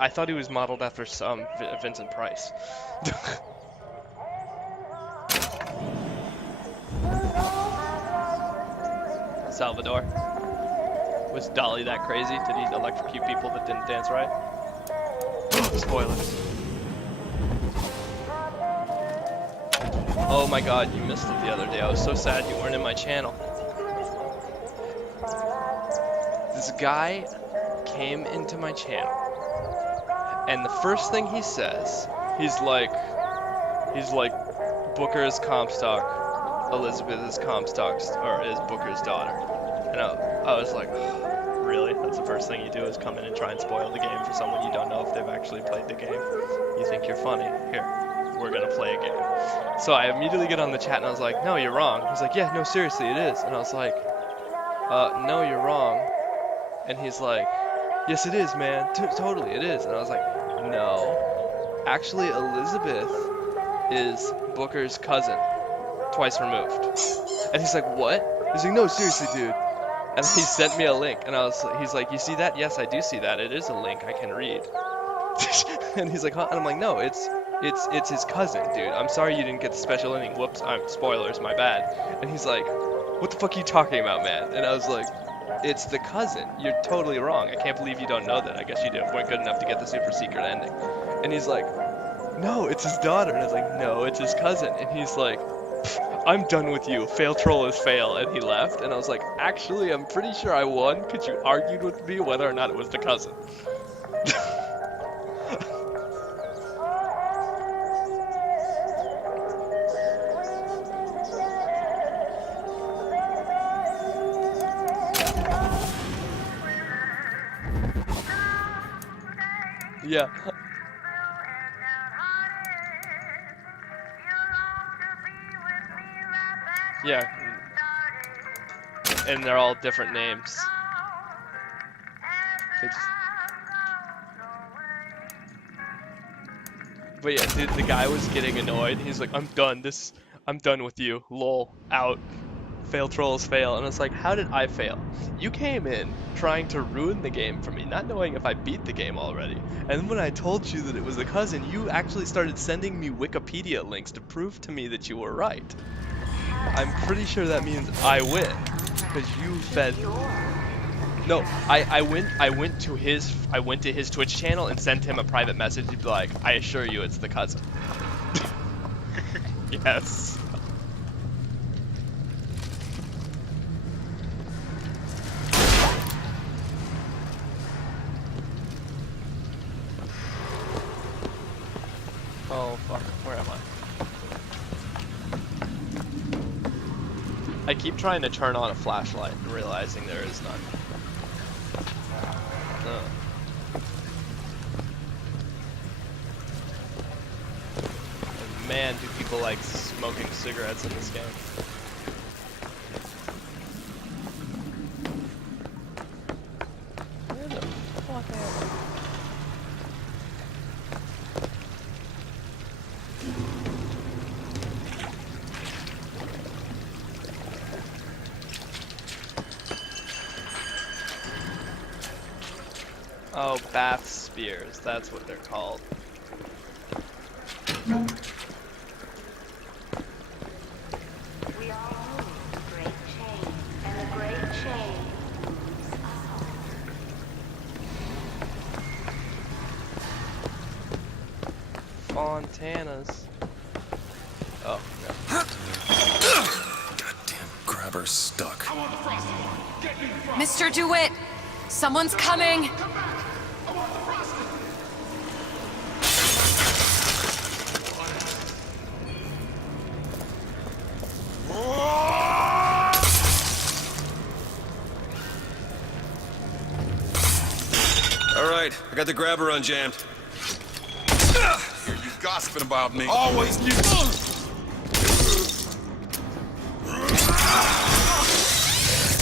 I thought he was modeled after some Vincent Price. Salvador. Was Dolly that crazy? Did he electrocute people that didn't dance right? Spoilers. Oh my god, you missed it the other day. I was so sad you weren't in my channel. This guy came into my channel, and the first thing he says, he's like, Booker is Comstock, Elizabeth is Comstock's, or is Booker's daughter. And I was like, really? That's the first thing you do is come in and try and spoil the game for someone you don't know if they've actually played the game. You think you're funny? Here, we're gonna play a game. So I immediately get on the chat and I was like, no, you're wrong. He's like, yeah, no, seriously, it is. And I was like, no, you're wrong. And he's like, yes, it is, man. Totally, it is. And I was like, no. Actually, Elizabeth is Booker's cousin, twice removed. And he's like, what? He's like, no, seriously, dude. And he sent me a link, and he's like, you see that? Yes, I do see that. It is a link I can read. And he's like, huh? And I'm like, no, it's his cousin, dude. I'm sorry you didn't get the special ending. Whoops, spoilers, my bad. And he's like, what the fuck are you talking about, man? And I was like, it's the cousin. You're totally wrong. I can't believe you don't know that. I guess you weren't good enough to get the super secret ending. And he's like, no, it's his daughter. And I was like, no, it's his cousin. And he's like, I'm done with you. Fail troll is fail. And he left. And I was like, actually, I'm pretty sure I won because you argued with me whether or not it was the cousin. Yeah. Yeah. And they're all different names. But yeah, dude, the guy was getting annoyed. He's like, I'm done with you. Lol. Out. Fail trolls fail. And it's like, how did I fail? You came in trying to ruin the game for me, not knowing if I beat the game already. And when I told you that it was a cousin, you actually started sending me Wikipedia links to prove to me that you were right. I'm pretty sure that means I win, because you fed. No, I went to his Twitch channel and sent him a private message to be like, I assure you it's the cousin. Yes. Oh fuck, where am I? I keep trying to turn on a flashlight and realizing there is none. And man, do people like smoking cigarettes in this game. Where the fuck am I? Oh, bath spears, that's what they're called. We all move the great chain, and the great chain moves us all. Fontana's. Oh, no. Goddamn grabber stuck. Mr. DeWitt, someone's coming. Alright, I got the grabber unjammed. Hear you gossiping about me. Always you.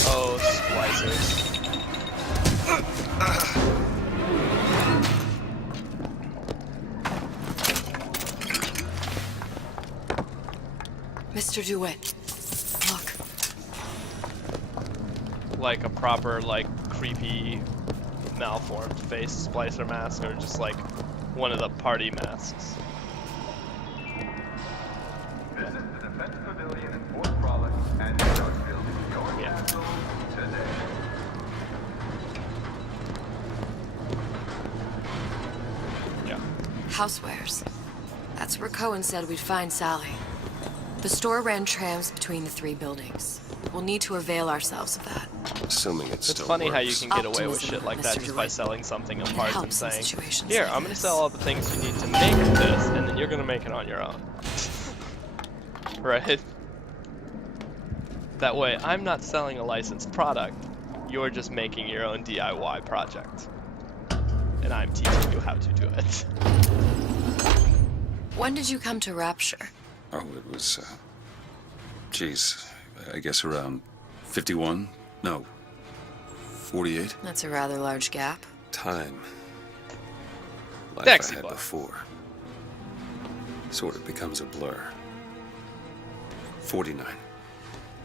Oh, splicers. Mr. DeWitt, look. Like a proper, like, creepy malformed face splicer mask or just like one of the party masks. This is the Defense Pavilion in Fort Frolic and drug building. Going Yeah. to today. Yeah. Housewares. That's where Cohen said we'd find Sally. The store ran trams between the 3 buildings. We'll need to avail ourselves of that. Assuming it It's still funny works. how you can get away with Optimism, shit like that Mr. just by Dwight. selling something It apart and helps in saying, situations here, like I'm gonna this. sell all the things you need to make this, and then you're gonna make it on your own. Right? That way, I'm not selling a licensed product, you're just making your own DIY project. And I'm teaching you how to do it. When did you come to Rapture? Oh, it was, geez, I guess around 51? No, 48? That's a rather large gap. Time. Life Taxi I had bus. before. Sort of becomes a blur. 49.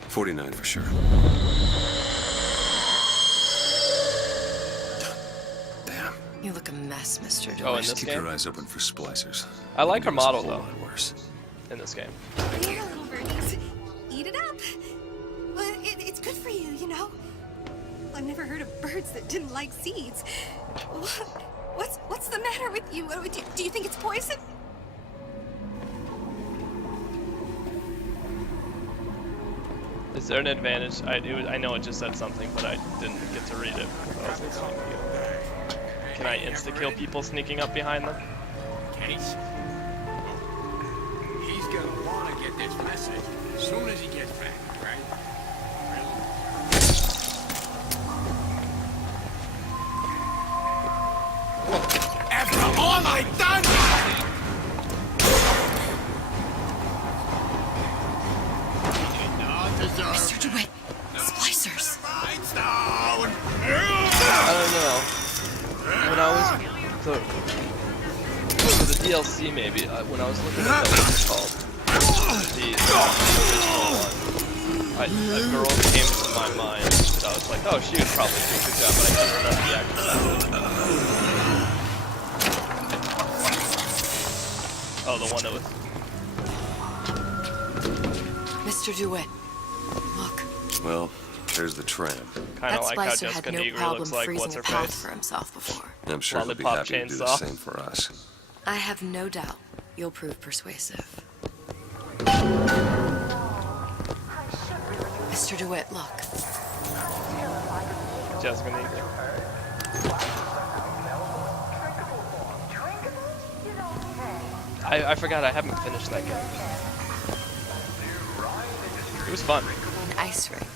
49 for sure. Damn. You look a mess, Mr. Oh, in DeWitt. this Keep game? your eyes open for splicers. I like her It was a model, whole though. lot worse. In this game. Here, little birdies. Eat it up. Well, it's good for you, you know. I've never heard of birds that didn't like seeds. What's the matter with you? Do you think it's poison? Is there an advantage? I know it just said something, but I didn't get to read it. I was listening to you. Can I insta-kill people sneaking up behind them? Case. He's gonna want to get this message as soon as he gets back, right? After all I've done! Mr. DeWitt, splicers. I don't know. When I was for the DLC maybe when I was looking at what it's called the original one, a girl came to my mind that I was like, oh, she would probably do a good job, but I couldn't remember the actual. Oh, the one that was. Mr. DeWitt, look. Well, there's the tram. Kind That of like how splicer Jessica had no Negri problem looks like freezing what's a her path face. for himself before. I'm sure he'll be Lollipop happy to do the chainsaw. same for us. I have no doubt you'll prove persuasive. Mr. DeWitt, look. Jessica Negri. I forgot I haven't finished that game. It was fun. An ice rink.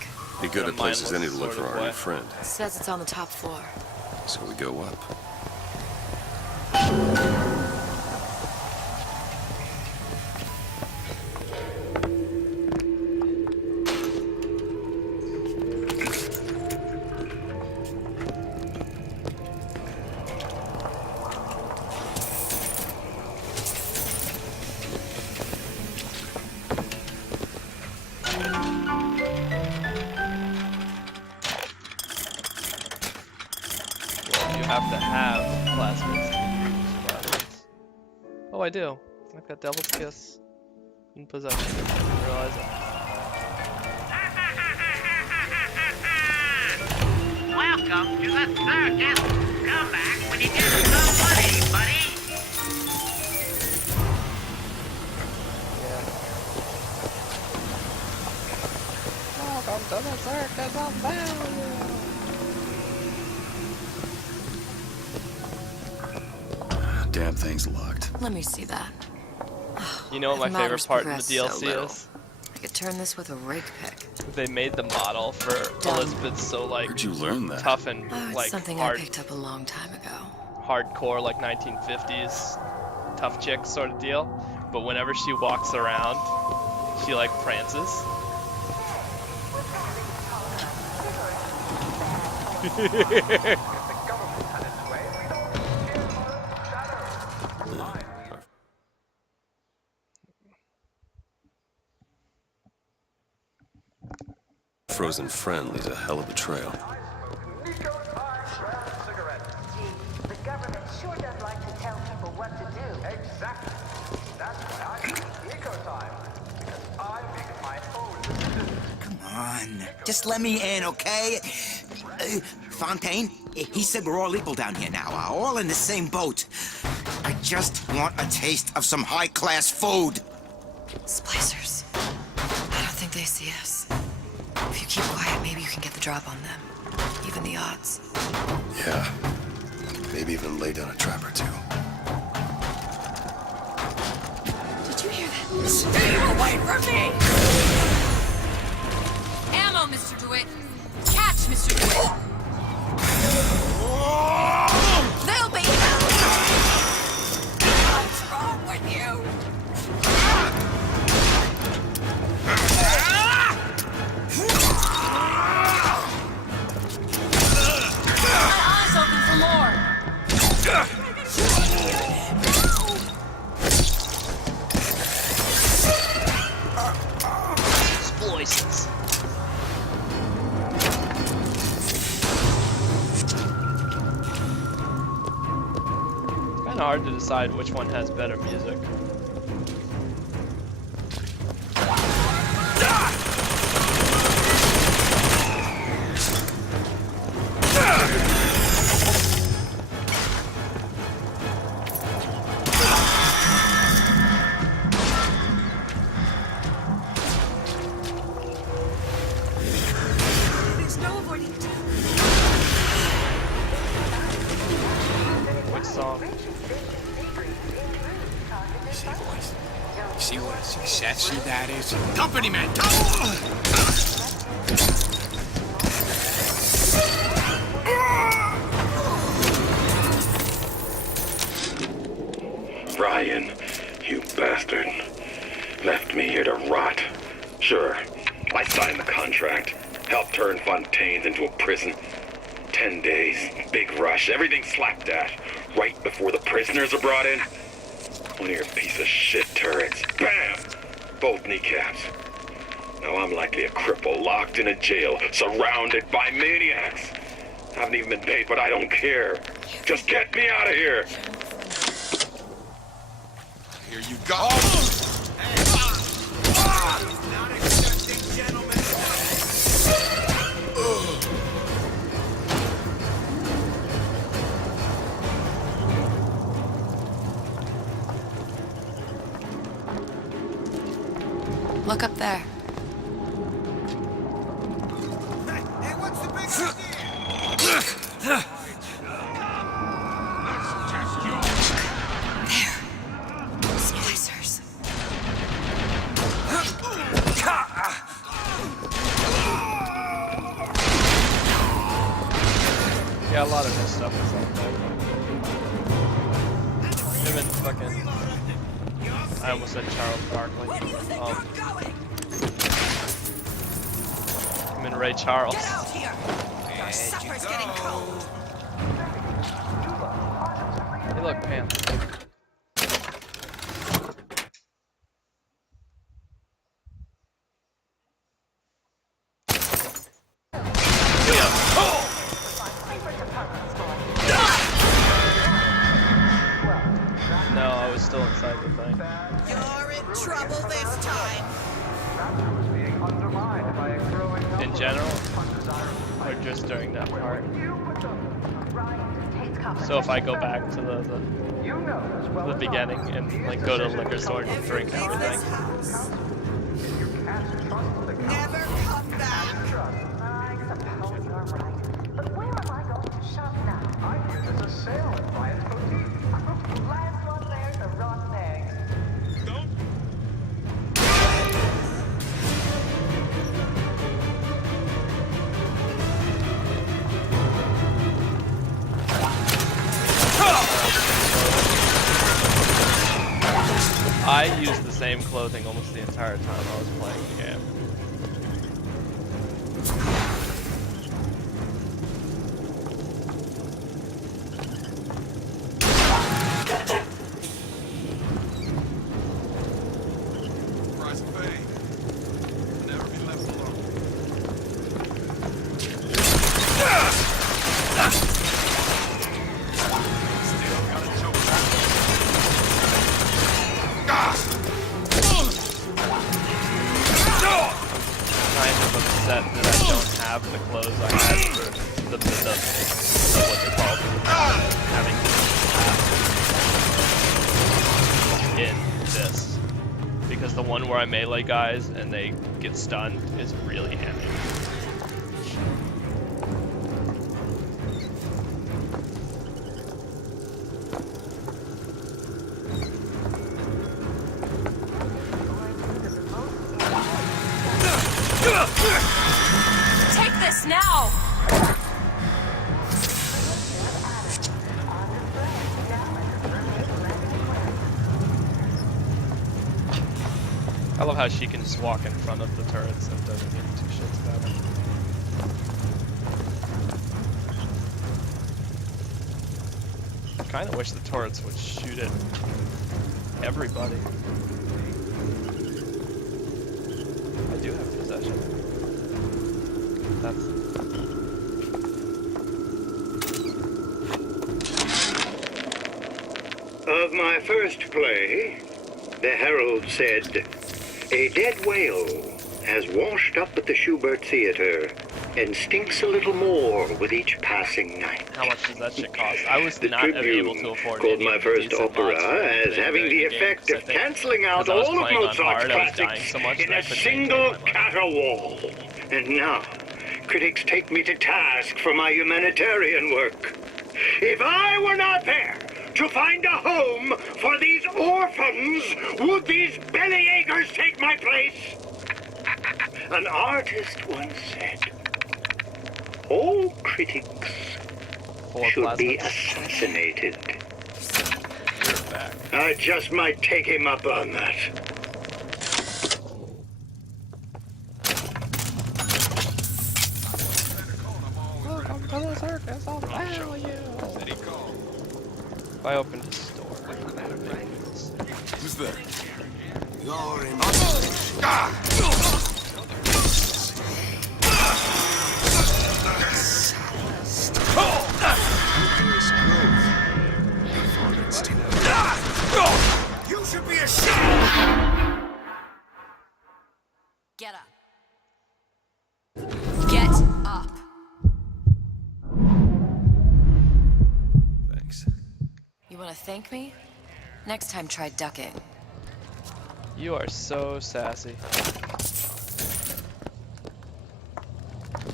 Be good In a at places any to mindless look for sort of our new way. friend. Says it's on the top floor. So we go up. You have to have plasmids to use plasmids. Oh, I do. I've got Devil's Kiss in possession. I didn't realize it. Welcome to the circus. Come back when you get some money, buddy. Welcome to the circus of value. Damn thing's locked. Let me see that. You know what my If favorite matters part in the progress so DLC little. is? I could turn this with a rake pick. They made the model for Done. Elizabeth so like Where'd you learn that? tough and Oh, it's like something hard, I picked up a long time ago. hardcore like 1950s tough chick sort of deal. But whenever she walks around, she like prances. Frozen friend leaves a hell of a trail. Nico's High Strap Cigarette. what to do. Exactly. That's why I use Eco Time. Because I make my own decisions. Come on, just let me in, okay? Fontaine, he said we're all equal down here now, all in the same boat. I just want a taste of some high-class food. Splicers. I don't think they see us. If you keep quiet, maybe you can get the drop on them. Even the odds. Yeah. Maybe even lay down a trap or two. Did you hear that? Stay away from me! Ammo, Mr. DeWitt. Catch, Mr. DeWitt. They'll be out. What's wrong with you? Eyes open for more. Explosions. It's kind of hard to decide which one has better music. There's no avoiding it. Which song? See, boys? See what a success that is? Company man, Ryan, you bastard. Left me here to rot. Sure, I signed the contract. Helped turn Fontaine's into a prison. 10 days, big rush, everything slapped at. Right before the prisoners are brought in. One of your piece of shit turrets. Bam! Both kneecaps. Now I'm likely a cripple locked in a jail, surrounded by maniacs. Haven't even been paid, but I don't care. Just get me out of here. Here you go. Not accepting, gentlemen. Look up there. Hey, what's the big idea? Splicers. Yeah, a lot of this stuff is like that. Him and fucking... I almost said Charles Barkley. Him and Ray Charles. Here. Your supper's getting cold. Hey look, Pam. No, I was still inside the thing. You're in trouble this time. Rapture was being undermined by a growing number In general, of undesirable or just during that part. You put them. So if I go back to You know as well the as beginning I, and these like go to the decisions liquor store come and drink Leave everything. this house. If you can't trust the Never come back. trust, I suppose you're right. But where am I going to shop now? I hear there's a sale at Bryant's Boutique. Last one there's a rotten egg. I used the same clothing almost the entire time I was playing the game. Price of fame. Never be left alone. Still got a joke. clothes I had for the what they're called, having in this. Because the one where I melee guys and they get stunned is really handy. Take this now! I love how she can just walk in front of the turrets and doesn't give two shits about it. I kinda wish the turrets would shoot at everybody. I do have possession. That's... Of my first play, the Herald said, "A dead whale has washed up at the Schubert Theater and stinks a little more with each passing night." How much does that shit cost? I was The not able to Tribune afford called any my first decent mods opera for as having the video effect games, of I think. canceling out 'Cause I was all of playing on Mozart's hard, I was dying classics so much in that I a couldn't single maintain my money. caterwaul. And now, critics take me to task for my humanitarian work. If I were not there to find a home for these orphans, would these bellyachers take my place? An artist once said, all critics should be assassinated. I just might take him up on that. Welcome to the circus of value. If I opened a store, Who's there? You're in. You should be ashamed! Get up. Get up. Thanks. You want to thank me? Next time, try ducking. you are so sassy.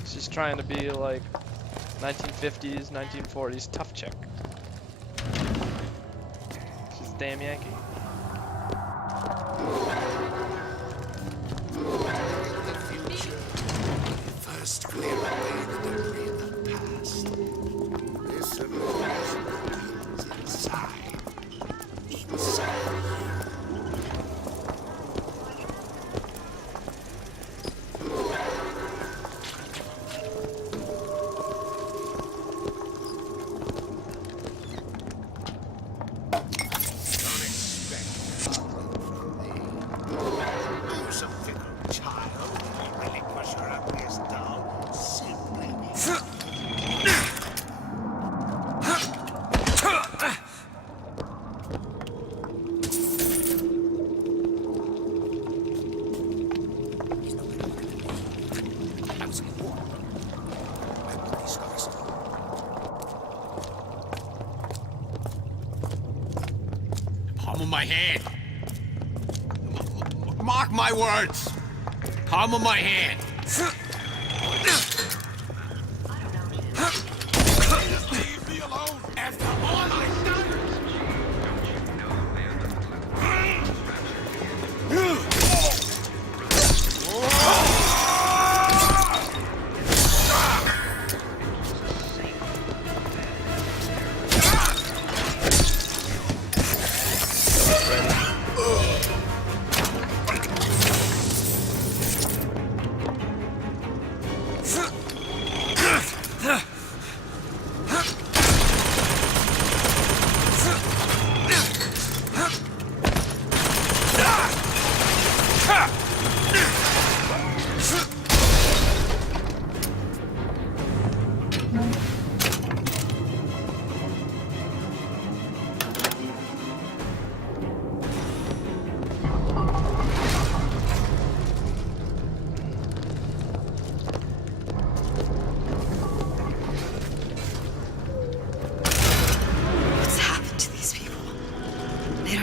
She's trying to be like 1950s, 1940s tough chick. She's a damn Yankee. First clear away the debris of the past. This illusion begins inside. Inside. Palm of my hand. Mark my words. Palm of my hand. Leave me alone. After all I've done.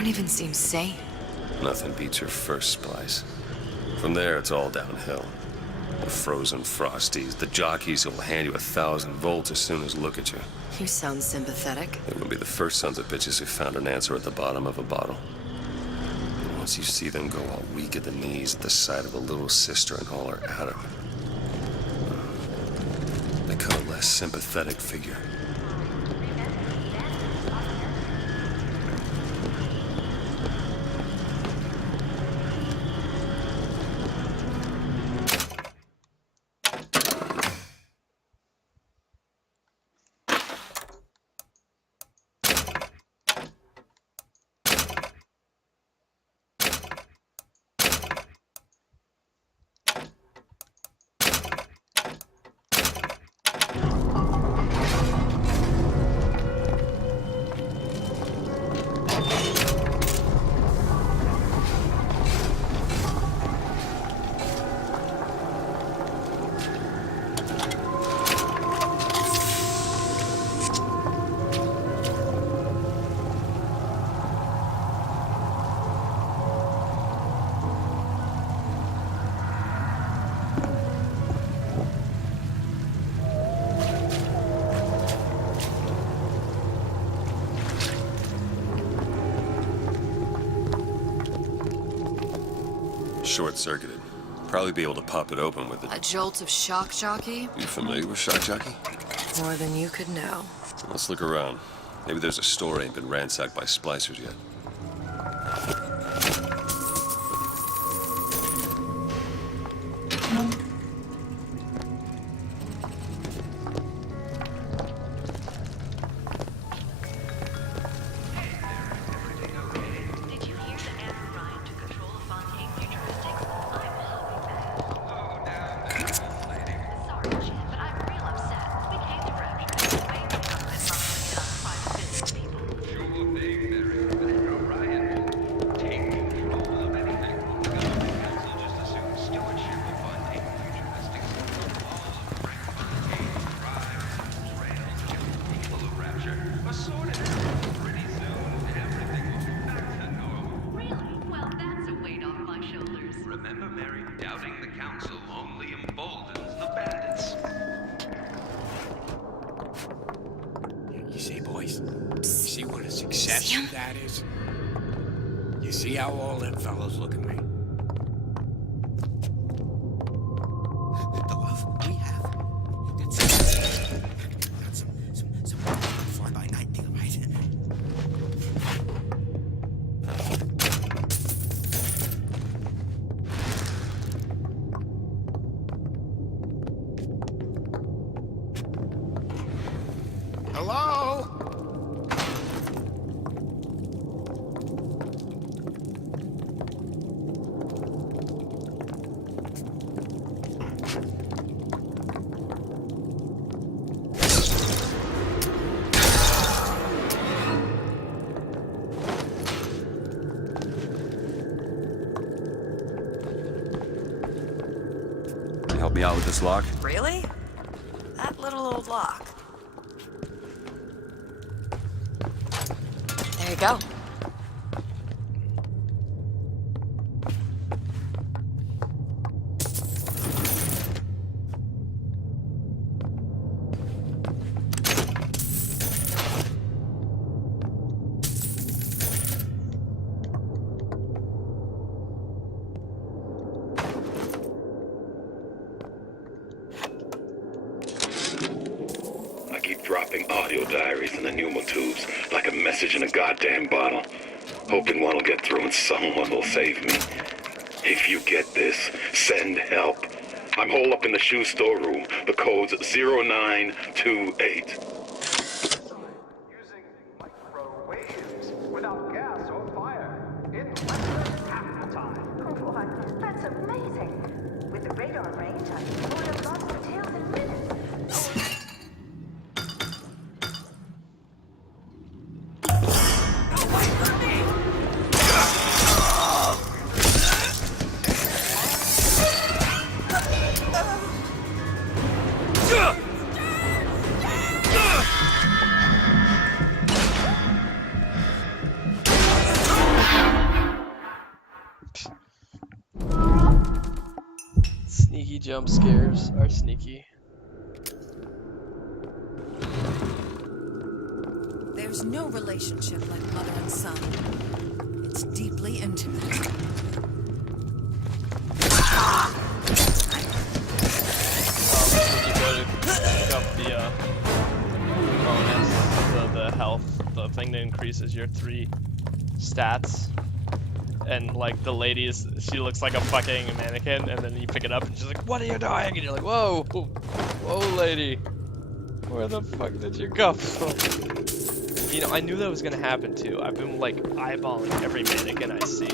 don't even seem sane. Nothing beats your first splice. From there, it's all downhill. The frozen frosties, the jockeys who will hand you 1,000 volts as soon as look at you. You sound sympathetic. They will be the first sons of bitches who found an answer at the bottom of a bottle. And once you see them go all weak at the knees at the sight of a little sister and all her Adam, they cut a less sympathetic figure. Short-circuited. Probably be able to pop it open with A jolt of shock jockey? You familiar with shock jockey? More than you could know. Let's look around. Maybe there's a store ain't been ransacked by splicers yet. Remember, Mary, doubting the council only emboldens the bandits. You see, boys? You see what a success that is? You see how all them fellows look at me? The love we have, that's some fly-by-night thing, right? Hello? Can you help me out with this lock? Really? That little old lock. There you go. I keep dropping audio diaries in the pneumotubes like a message in a goddamn bottle, hoping one will get through and someone will save me. If you get this, send help. I'm holed up in the shoe storeroom. The code's 0928. Using microwaves without gas or fire in less than half the time. What? That's amazing. With the radar range, I would have lost the tails in minutes. jump scares are sneaky. There's no relationship like mother and son. It's deeply intimate. When you go to pick up the bonus, the health, the thing that increases your 3 stats, and like the lady she looks like a fucking mannequin, and then you pick it up and she's like, "What are you doing?" And you're like, "Whoa, whoa, lady, where the fuck did you go?" You know, I knew that was gonna happen too. I've been like eyeballing every mannequin I see.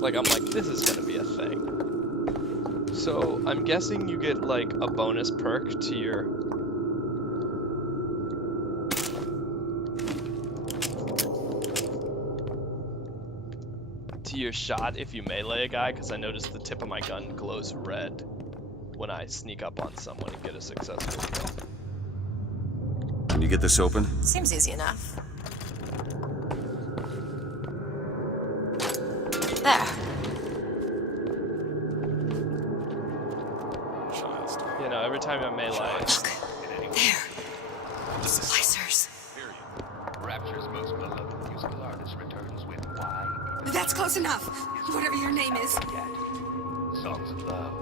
Like I'm like, this is gonna be a thing. So I'm guessing you get like a bonus perk to your shot if you melee a guy, because I noticed the tip of my gun glows red when I sneak up on someone and get a successful kill. Can you get this open? Seems easy enough. There. You know, every time I melee. Look. There. Splicers. Rapture's most beloved musical artist returns with why. That's close enough. Whatever your name is. Songs of love,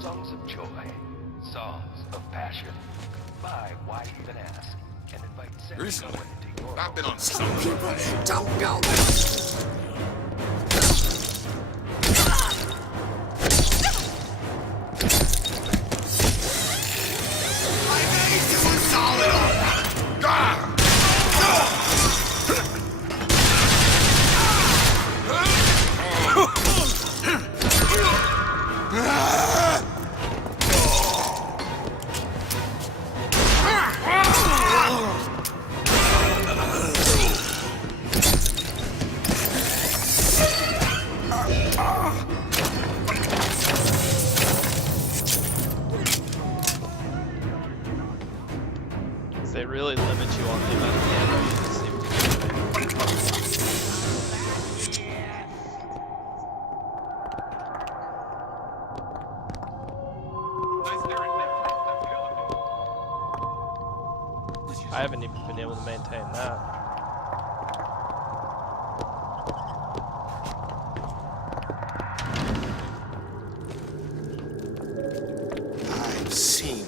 songs of joy, songs of passion. By Why Even Ask, and invite Sarah Cohen into your I've been on Some people don't know. They really limit you on the amount of ammo you can seem to get. I haven't even been able to maintain that. I've seen you.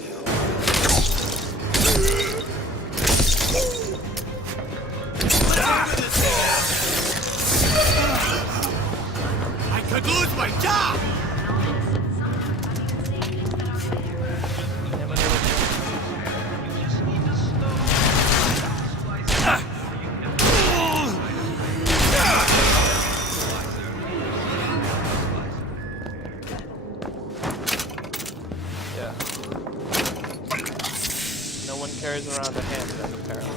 I could lose my job! Yeah. No one carries around a handgun, apparently.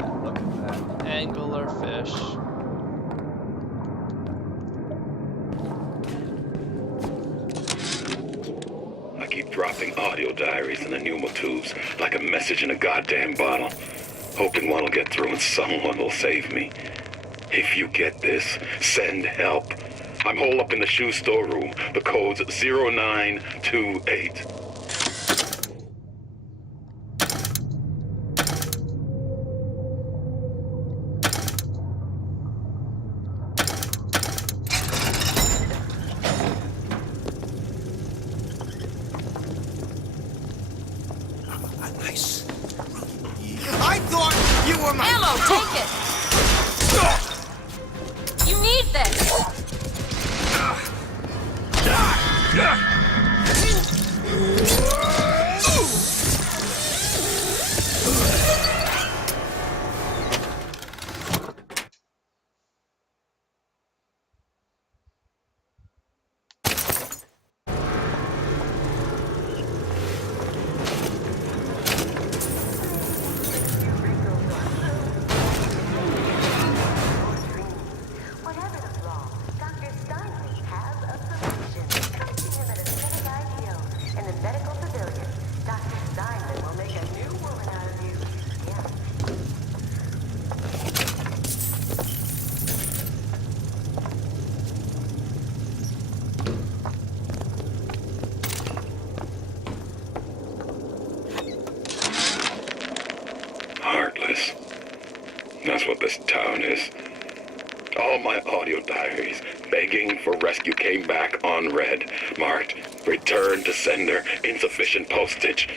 Yeah, look at that. Anglerfish. I keep dropping audio diaries in the pneumotubes like a message in a goddamn bottle, hoping one will get through and someone will save me. If you get this, send help. I'm holed up in the shoe storeroom. The code's 0928. Nice. I thought you were my... Ammo, take it! You need this! That's what this town is. All my audio diaries begging for rescue came back unread, marked return to sender, insufficient postage.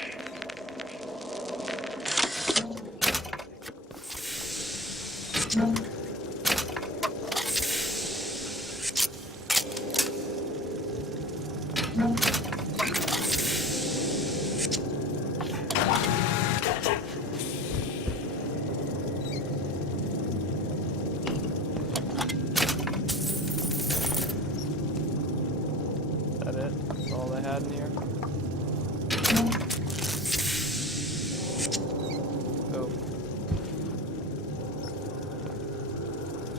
That it? That's all they had in here? Oh.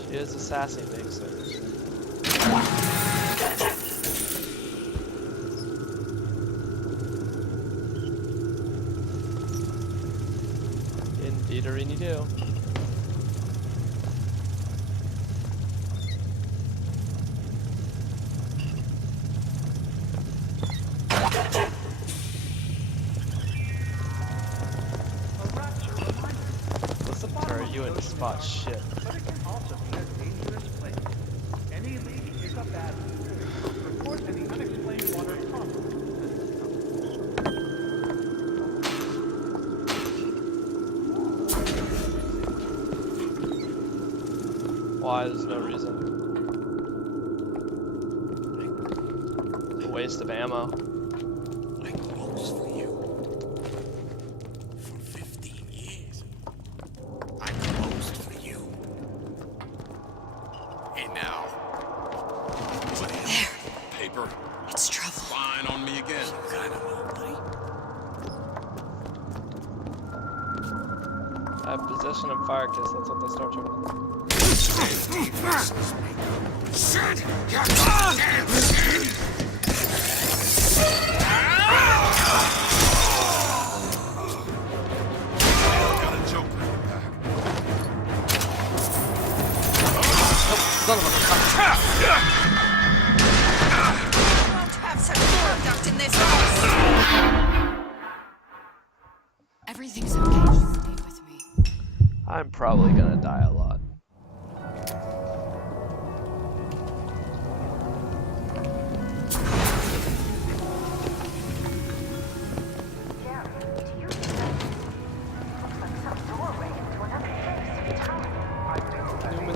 She is a sassy vixen. Indeed-a-reeny do. You in the spot shit. But it can also be a dangerous place. Any leak is a bad news. Report any unexplained water problems. Why? There's no reason. It's a waste of ammo. I closed for you. For 15 years. I closed for you. And now, what is it? Paper? It's trouble. Fine on me again. Some kind of buddy. I have possession and fire kiss. That's what they start to. Shit! Son of a cunt. Have such conduct in this house. Everything's okay. Just stay with me. I'm probably gonna die a lot.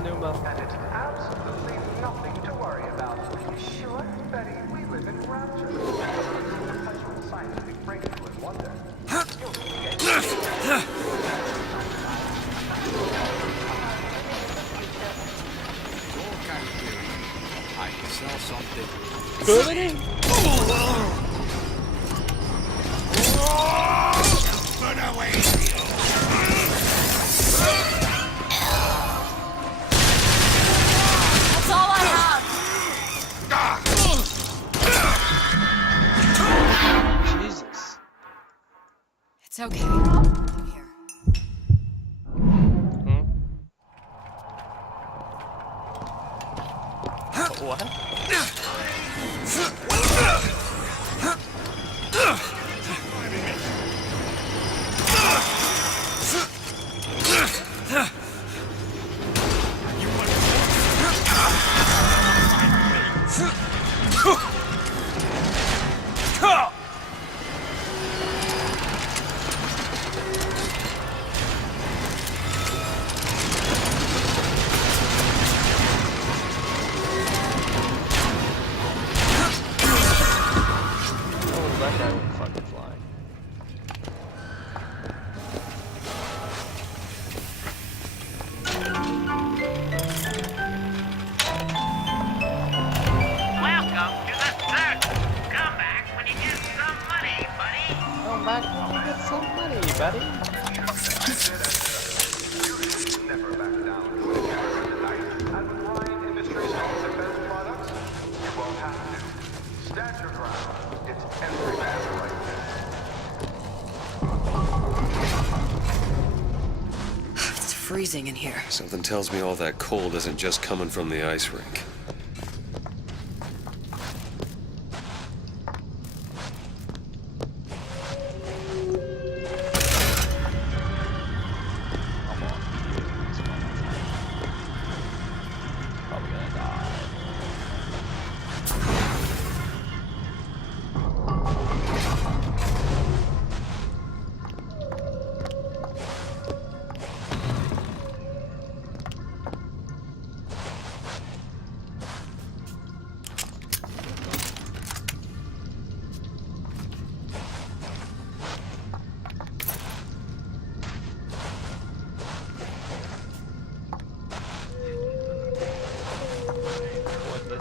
Numa. And it's absolutely nothing to worry about. Sure, Betty, we live in Rapture. Perpetual scientific breakthrough and wonder. You'll get I can sell something. Good. Run away! That's all I have. Jesus. It's okay. I'm here. What? That guy went fucking flying. Welcome to the circus. Come back when you get some money, buddy. Come back when you get some money, buddy. never back down to a camera tonight. And with Ryan Industries Homes and Best Products, you won't have to. Stand your ground. It's every man's right. It's freezing in here. Something tells me all that cold isn't just coming from the ice rink.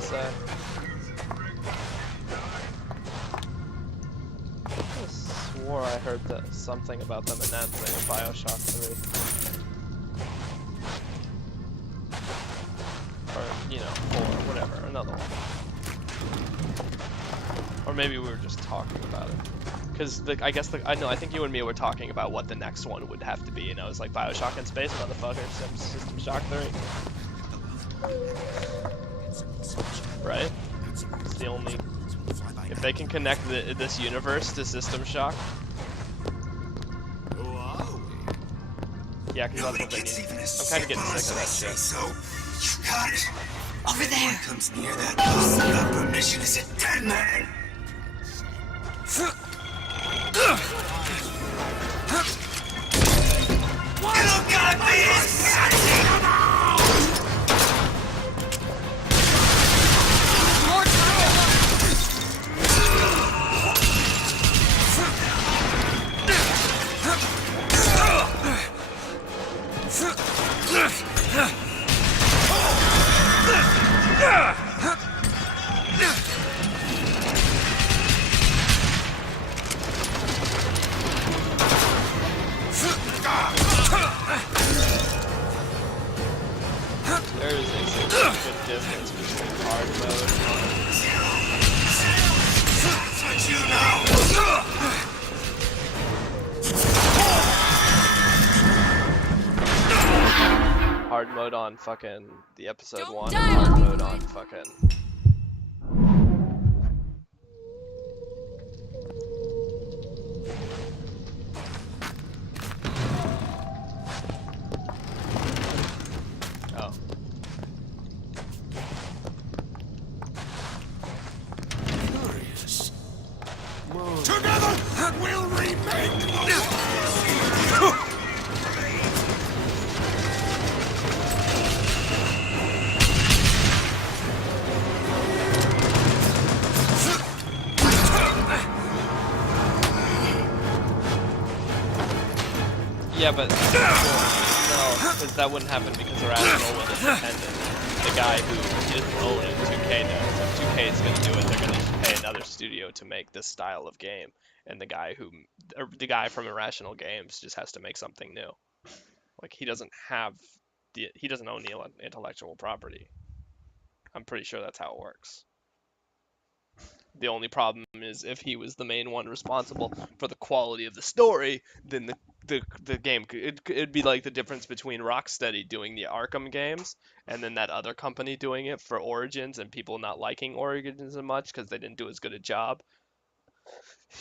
say. I swore I heard something about them announcing a Bioshock 3. Or, you know, 4, whatever, another one. Or maybe we were just talking about it. Because I think you and me were talking about what the next one would have to be, you know, it's like Bioshock in space, motherfucker, System Shock 3. Right? It's the only... If they can connect this universe to System Shock... Yeah, because that's what they need. I'm kind of getting sick of that shit. You got it. Over there. Anyone comes near that house without permission is a dead man. You don't gotta be his There is a significant difference between hard mode hard mode on fucking the episode 1 and hard mode on fucking... Oh. Curious. Together, we'll remake the Yeah, but no, because that wouldn't happen because Irrational was independent. The guy who isn't own it, 2K does. If 2K is going to do it, they're going to pay another studio to make this style of game, and the guy from Irrational Games just has to make something new. Like he doesn't own the intellectual property. I'm pretty sure that's how it works. The only problem is if he was the main one responsible for the quality of the story, then the game it'd be like the difference between Rocksteady doing the Arkham games and then that other company doing it for Origins and people not liking Origins as much because they didn't do as good a job.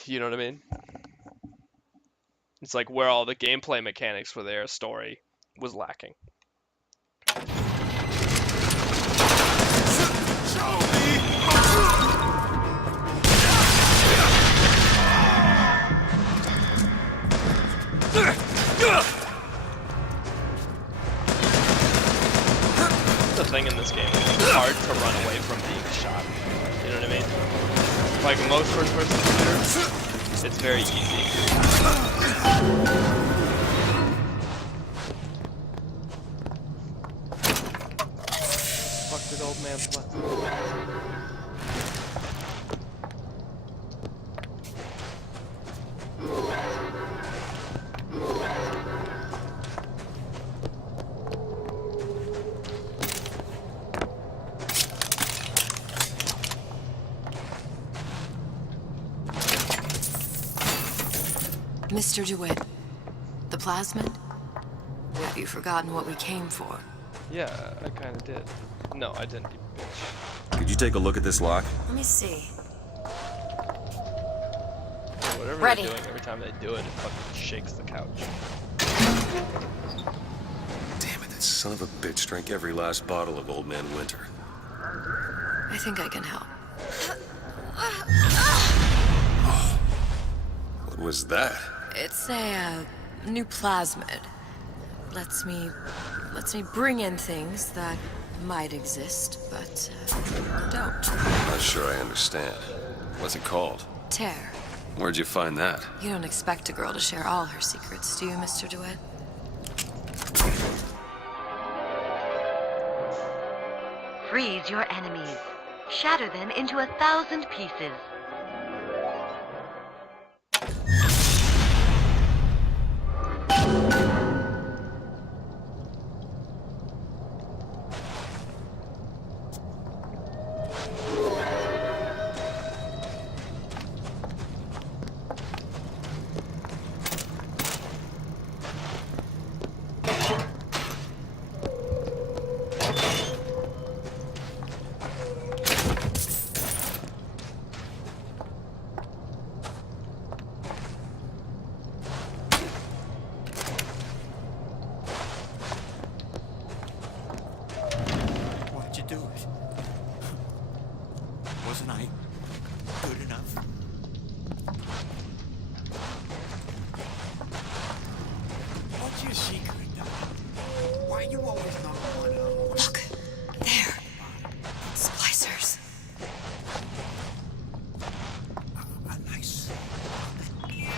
You know what I mean? It's like where all the gameplay mechanics for their story was lacking. The thing in this game, it's hard to run away from being shot. You know what I mean? Like most first-person shooters, it's very easy. Fuck did old man left. Mr. DeWitt, the plasmid? Have you forgotten what we came for? Yeah, I kind of did. No, I didn't, you bitch. Could you take a look at this lock? Let me see. Whatever Ready. they're doing, every time they do it, it fucking shakes the couch. Damn it, that son of a bitch drank every last bottle of Old Man Winter. I think I can help. What was that? It's a new plasmid. Lets me bring in things that might exist, but don't. I'm not sure I understand. What's it called? Tear. Where'd you find that? You don't expect a girl to share all her secrets, do you, Mr. DeWitt? Freeze your enemies. shatter them into 1,000 pieces. Why'd you do it? Wasn't I good enough? What's your secret, Doc? Why you always number one? Look, there. Splicers. A nice. Being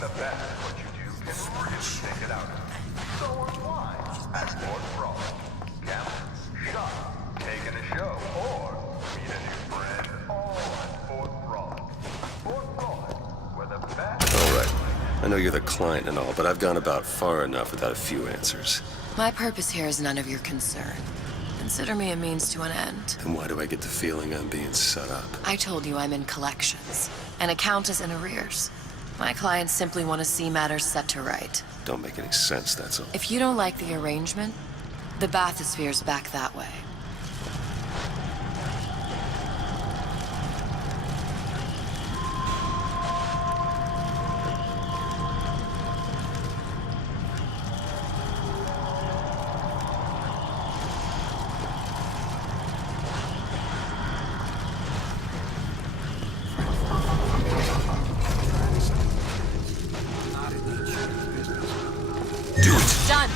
the best at what you do can really take it out of you. So are flies at Fort Frolic. Gambling, shop, taking a show, or meet a new friend, all at Fort Frolic. Fort Frolic, where the best... All right. I know you're the client and all, but I've gone about far enough without a few answers. My purpose here is none of your concern. Consider me a means to an end. And why do I get the feeling I'm being set up? I told you I'm in collections. An account is in arrears. My clients simply want to see matters set to right. Don't make any sense, that's all. If you don't like the arrangement, the bathysphere's back that way. Done.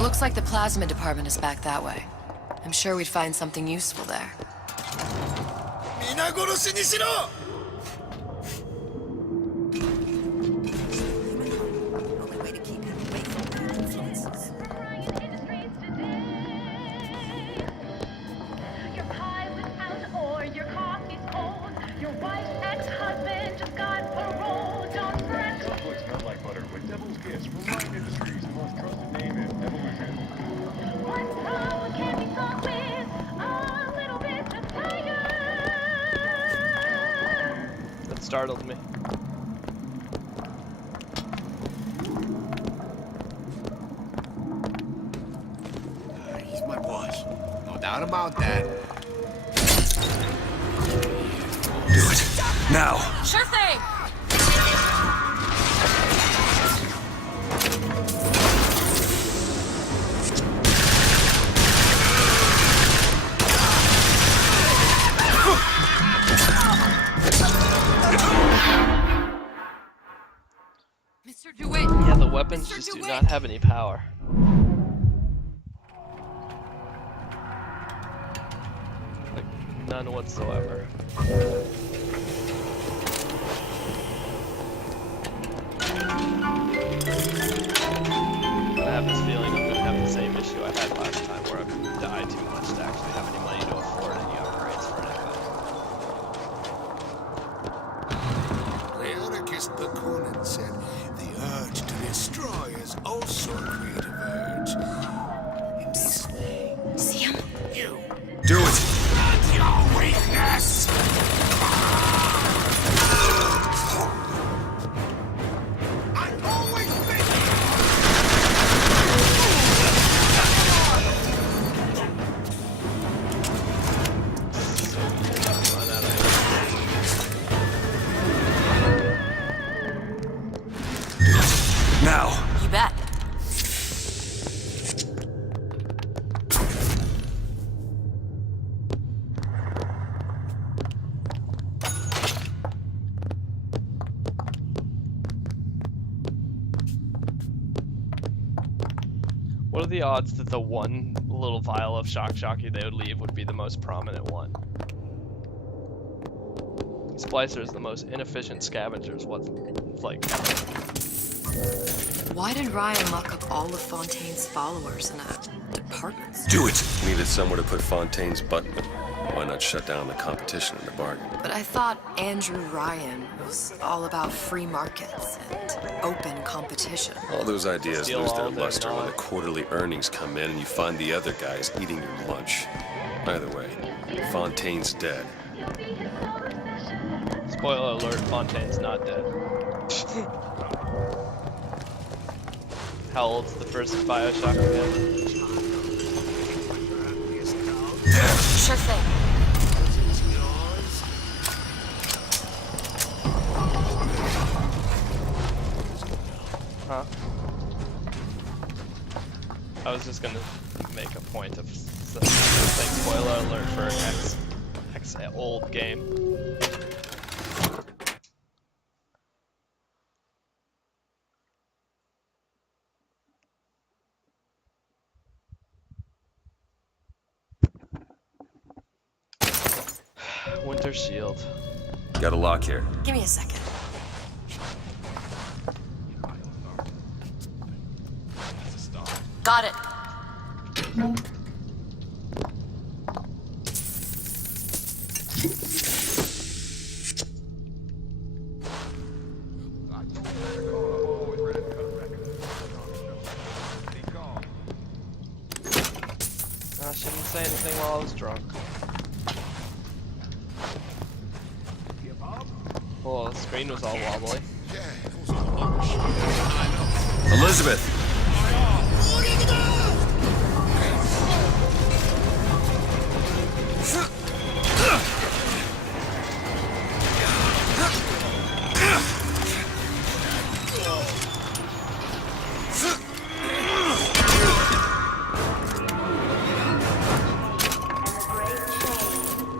Looks like the plasma department is back that way. I'm sure we'd find something useful there. 皆殺しにしろ! Only way to keep him away from bad influences. Your pie was out or your coffee's cold. Your wife's ex-husband just got parole. Don't fret. Chocolates melt like butter with Devil's Kiss from Ryan Industries. Most trusted name is Evolution. One problem can be solved with a little bit of tiger. That startled me. He's my boss. No doubt about that. Do it. Now! Sure thing! Mr. DeWitt! Yeah, the weapons just do not have any power. Like, none whatsoever. I have this feeling I'm gonna have the same issue I had last time, where I die too much to actually have any money to afford any upgrades for an Echo. Leonicus Bakunin said, the urge to destroy is also a creative urge. In this way, see him? you Do it! not your weakness! Now! You bet. What are the odds that the one little vial of shock jockey they would leave would be the most prominent one? Splicer is the most inefficient scavengers, like ever. Why did Ryan lock up all of Fontaine's followers in a department store? Do it! Needed somewhere to put Fontaine's button. Why not shut down the competition in the bargain? But I thought Andrew Ryan was all about free markets and open competition. All those ideas Steal lose all their of their luster when the knowledge. quarterly earnings come in and you find the other guys eating your lunch. Either way, Fontaine's dead. Spoiler alert, Fontaine's not dead. How old's the first Bioshock again? Sure thing. Huh? I was just gonna make a point of saying spoiler alert for X old game. Winter Shield. Got a lock here. Give me a second. Got it. I shouldn't say anything while I was drunk. Oh, the screen was all wobbly. Elizabeth!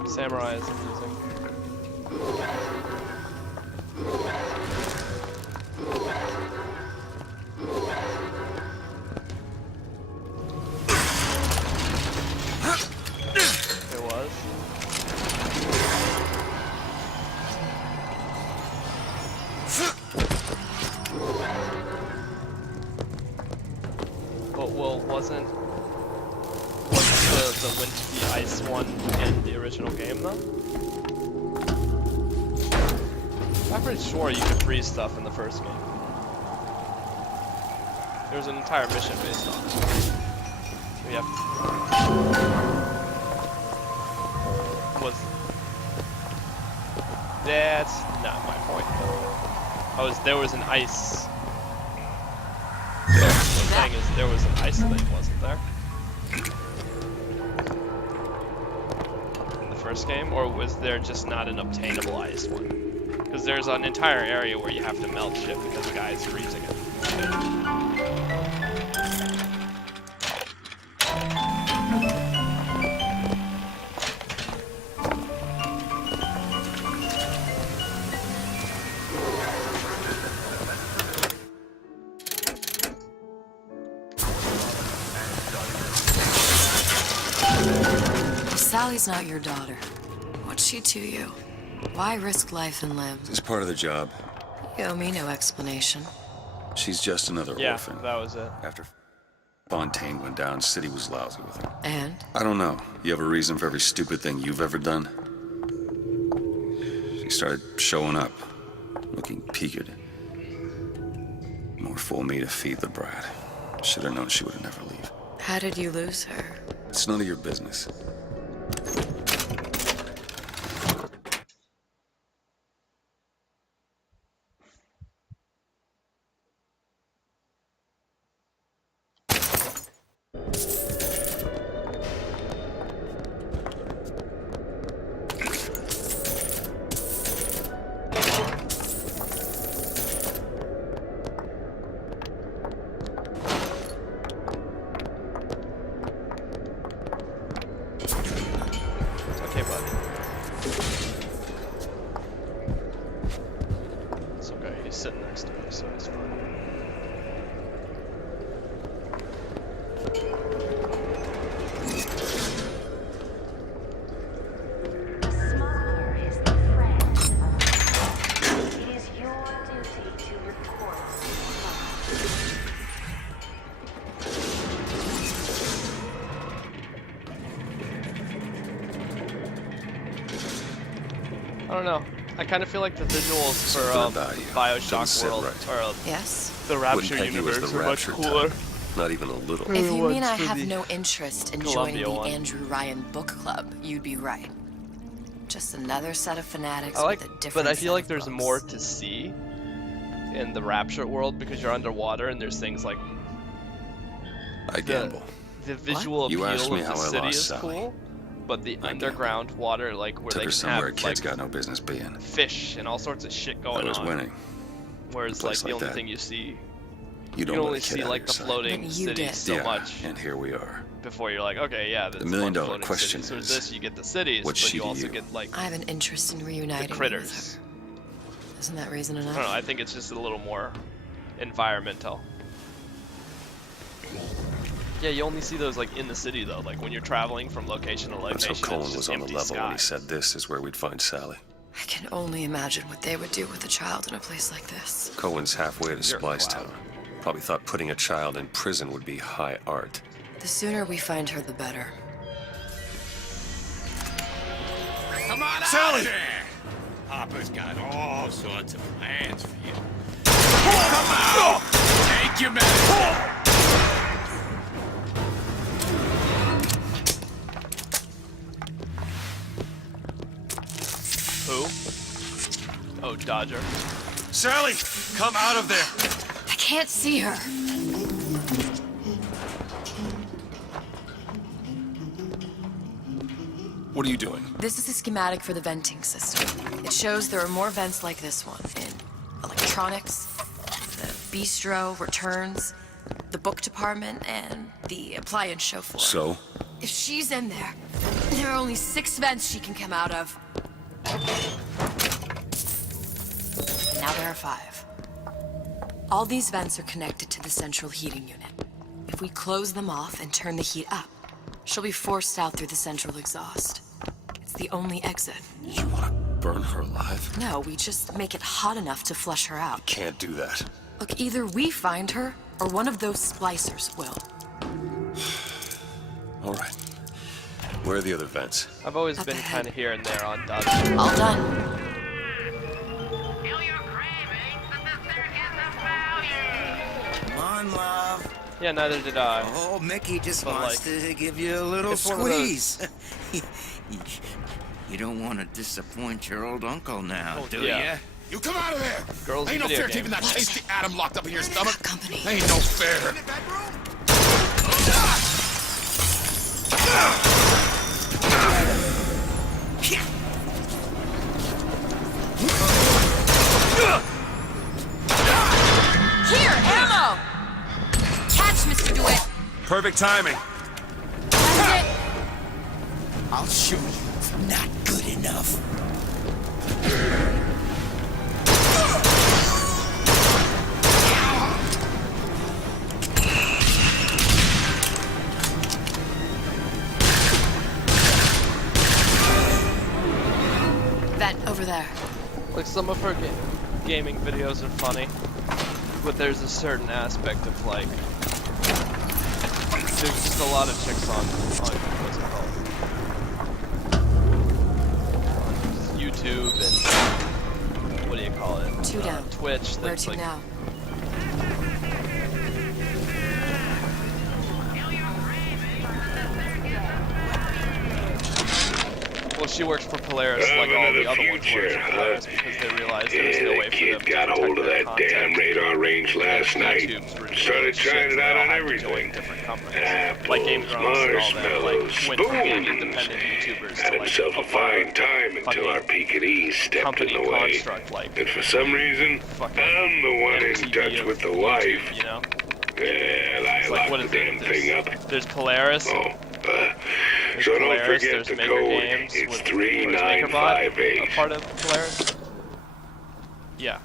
Samurai is confusing. It was. But well, wasn't the ice one in the original game though? I'm pretty sure you could freeze stuff in the first game. There was an entire mission based on it. We have that's not my point though. There was an ice. The thing is, there was an ice thing, wasn't there? In the first game, or was there just not an obtainable ice one? Because there's an entire area where you have to melt shit because the guy is freezing it. If Sally's not your daughter, what's she to you? Why risk life and limb? It's part of the job. You owe me no explanation. She's just another orphan. That was it. After Fontaine went down, City was lousy with her. And? I don't know. You have a reason for every stupid thing you've ever done? She started showing up, looking peaked. More fool me to feed the brat. Should have known she would never leave. How did you lose her? It's none of your business. don't know. I kind of feel like the visuals So for good about you. Bioshock Doesn't sit World right. or Yes? the Wouldn't Rapture peg you as universe the are much Rapture cooler. type. Not even a little. If you mean ones I for have the no interest in joining Columbia the one. Andrew Ryan book club, you'd be right. Just another set of fanatics I like, with a different but I feel set like of there's books. more to see in the Rapture world because you're underwater and there's things like I gamble. the visual You asked appeal me of how the I city lost is Sally. cool, but the underground water, like where Took they her can somewhere have kids like got no business being. fish and all sorts of shit I going was on. winning. Whereas A like place the like only that. thing you see, You don't can let only a kid see out of like your the sight. floating Then you cities did. so Yeah, much and here we are. before you're like, okay, yeah, there's The million-dollar floating question cities. So is, this you get the cities, what's but she you to also you? get like I have an interest in reuniting the you critters. with her. Isn't that reason I enough? don't know. I think it's just a little more environmental. Yeah, you only see those like in the city though. Like when you're traveling from location to That's location, how Cohen it's was just on the empty level when he sky. said this is where we'd find Sally. I can only imagine what they would do with a child in a place like this. Cohen's halfway to You're Splice Cloud. Town. Probably thought putting a child in prison would be high art. The sooner we find her, the better. Come on Sally! out there! Papa's got all sorts of plans for you. Come out! Take your medicine! Who? Oh, Dodger. Sally! Come out of there! I can't see her. What are you doing? This is a schematic for the venting system. It shows there are more vents like this one in electronics, the bistro, returns, the book department, and the appliance show floor. So? If she's in there are only 6 vents she can come out of. Now there are 5. All these vents are connected to the central heating unit. If we close them off and turn the heat up, she'll be forced out through the central exhaust. It's the only exit. You want to burn her alive? No, we just make it hot enough to flush her out. Can't do that. Look, either we find her, or one of those splicers will. All right. Where are the other vents? I've always Up been ahead. kind of here and there on Dodger. All done. Feel your cravings, and the there is a value. Come on, love. Yeah, neither did I. Oh, Mickey just But, wants like, to give you a little it's one of those- squeeze. You don't want to disappoint your old uncle now, Oh, do yeah. ya? You come out of there! Girls Ain't no video fair game. keeping that tasty atom locked up in your stomach. Company. Ain't no fair. Here, ammo! Catch, Mr. DeWitt. Perfect timing. That's it. I'll show you it's not good enough. Vent over there. Like some of her gaming videos are funny, but there's a certain aspect of like, there's just a lot of chicks on what's it called? On YouTube and what do you call it? 2 down. Twitch. Where That's to like now? Well, she works for Polaris, like all the other ones work for Polaris, because they realized there was no way for them to got hold of that protect their damn content. radar range last night. YouTube's really Started shit, trying so it they out all on have to everything. join different companies. Apples, Like Game Grumps and all that, marshmallows, like went from being spoons. independent YouTubers Had to like himself a fine time until our Pekingese stepped in company the way. construct, like And for some reason, I'm the one in touch with the wife. you know? Well, I It's like, what locked is the damn it? thing up. There's Polaris. So don't Polaris, forget there's the Maker code. Games It's with 3958. a part of Polaris. Yeah.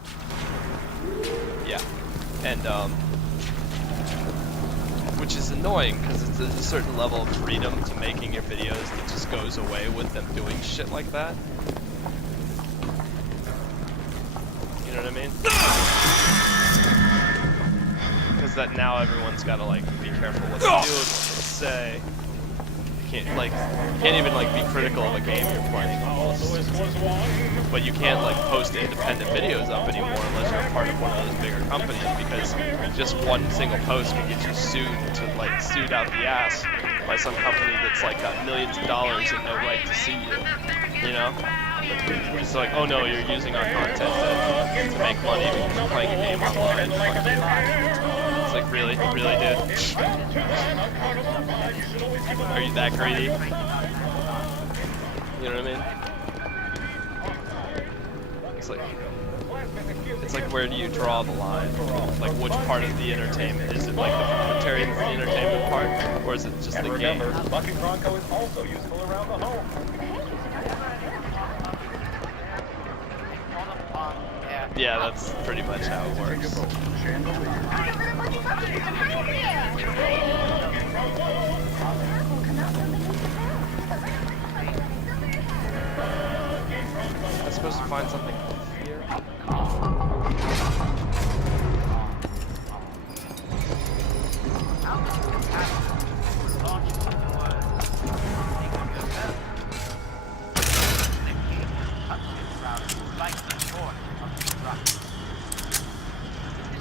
Yeah. And which is annoying because there's a certain level of freedom to making your videos that just goes away with them doing shit like that. You know what I mean? Because that now everyone's got to like be careful what they do and what they say. can't even like be critical of a game you're playing almost. But you can't like post independent videos up anymore unless you're part of one of those bigger companies, because just one single post can get you sued out the ass by some company that's like got millions of dollars and no right to sue you. You know? It's like, oh no, you're using our content to make money because you're playing a game online. Fuck you. It's like, really, dude? Are you that greedy? You know what I mean? It's like, where do you draw the line? Like, which part of the entertainment? Is it like the commentary that's the entertainment part, or is it just the game? Bucket Bronco is also useful around the home. Yeah, that's pretty much how it works. I'm supposed to find something here.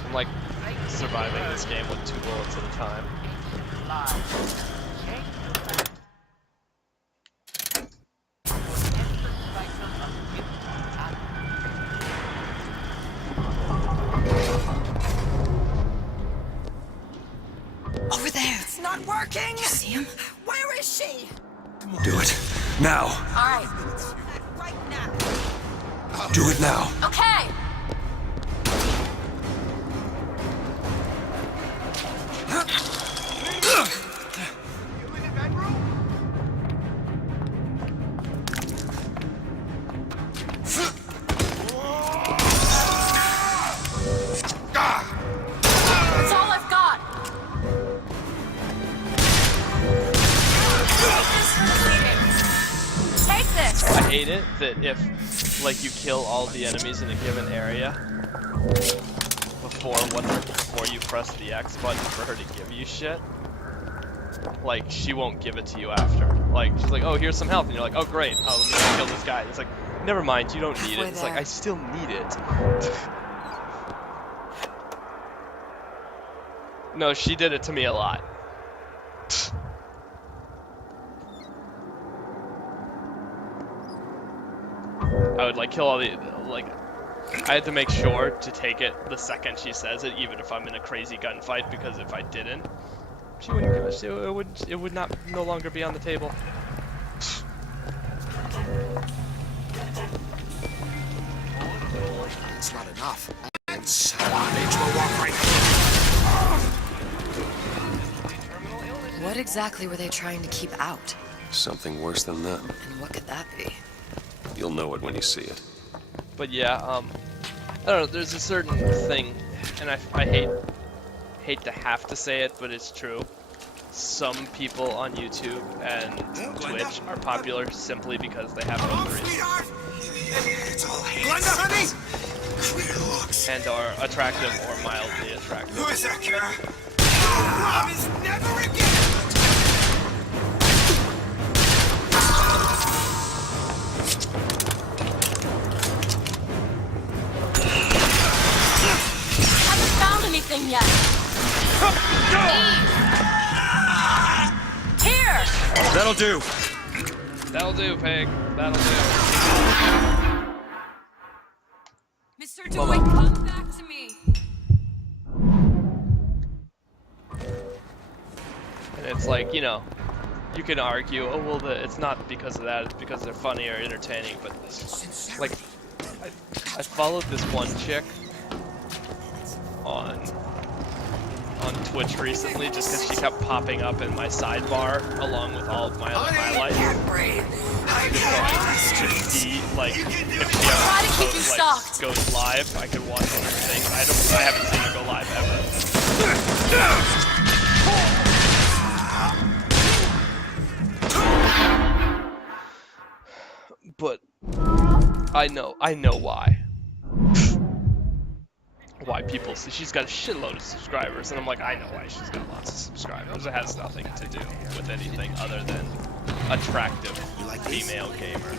I'm like surviving this game with 2 bullets at a time. Over there. It's not working. You see him? Where is she? Do it. Now. All right. Right now. Do it now. Okay. That's all I've got. Take this. I hate it that if, like, you kill all the enemies in a given area before you press the X button for her to give you shit, like, she won't give it to you after. Like, she's like, oh, here's some health, and you're like, oh, great, oh, let me go kill this guy. It's like, never mind, you don't need it. It's like, I still need it. No, she did it to me a lot. I would like kill all the, like, I had to make sure to take it the second she says it, even if I'm in a crazy gunfight, because if I didn't, she wouldn't give a shit. It would no longer be on the table. It's not enough. What exactly were they trying to keep out? Something worse than them. And what could that be? You'll know it when you see it. But yeah, I don't know, there's a certain thing, and I hate to have to say it, but it's true. Some people on YouTube and Twitch are popular simply because they have ovaries. Glenda, honey! And are attractive or mildly attractive. Who is that, Kara? Promise never again! Haven't found anything yet. Here. That'll do. That'll do, Peg. That'll do. Mr. DeWitt, come back to me. And it's like, you know, you can argue, oh well, it's not because of that, it's because they're funny or entertaining, but like, I followed this one chick on Twitch recently just because she kept popping up in my sidebar along with all of my other highlights. To see, like, if she ever goes live, I could watch one of her things. I haven't seen her go live ever. But I know why. why people see she's got a shitload of subscribers, and I'm like, I know why she's got lots of subscribers. It has nothing to do with anything other than attractive female gamer.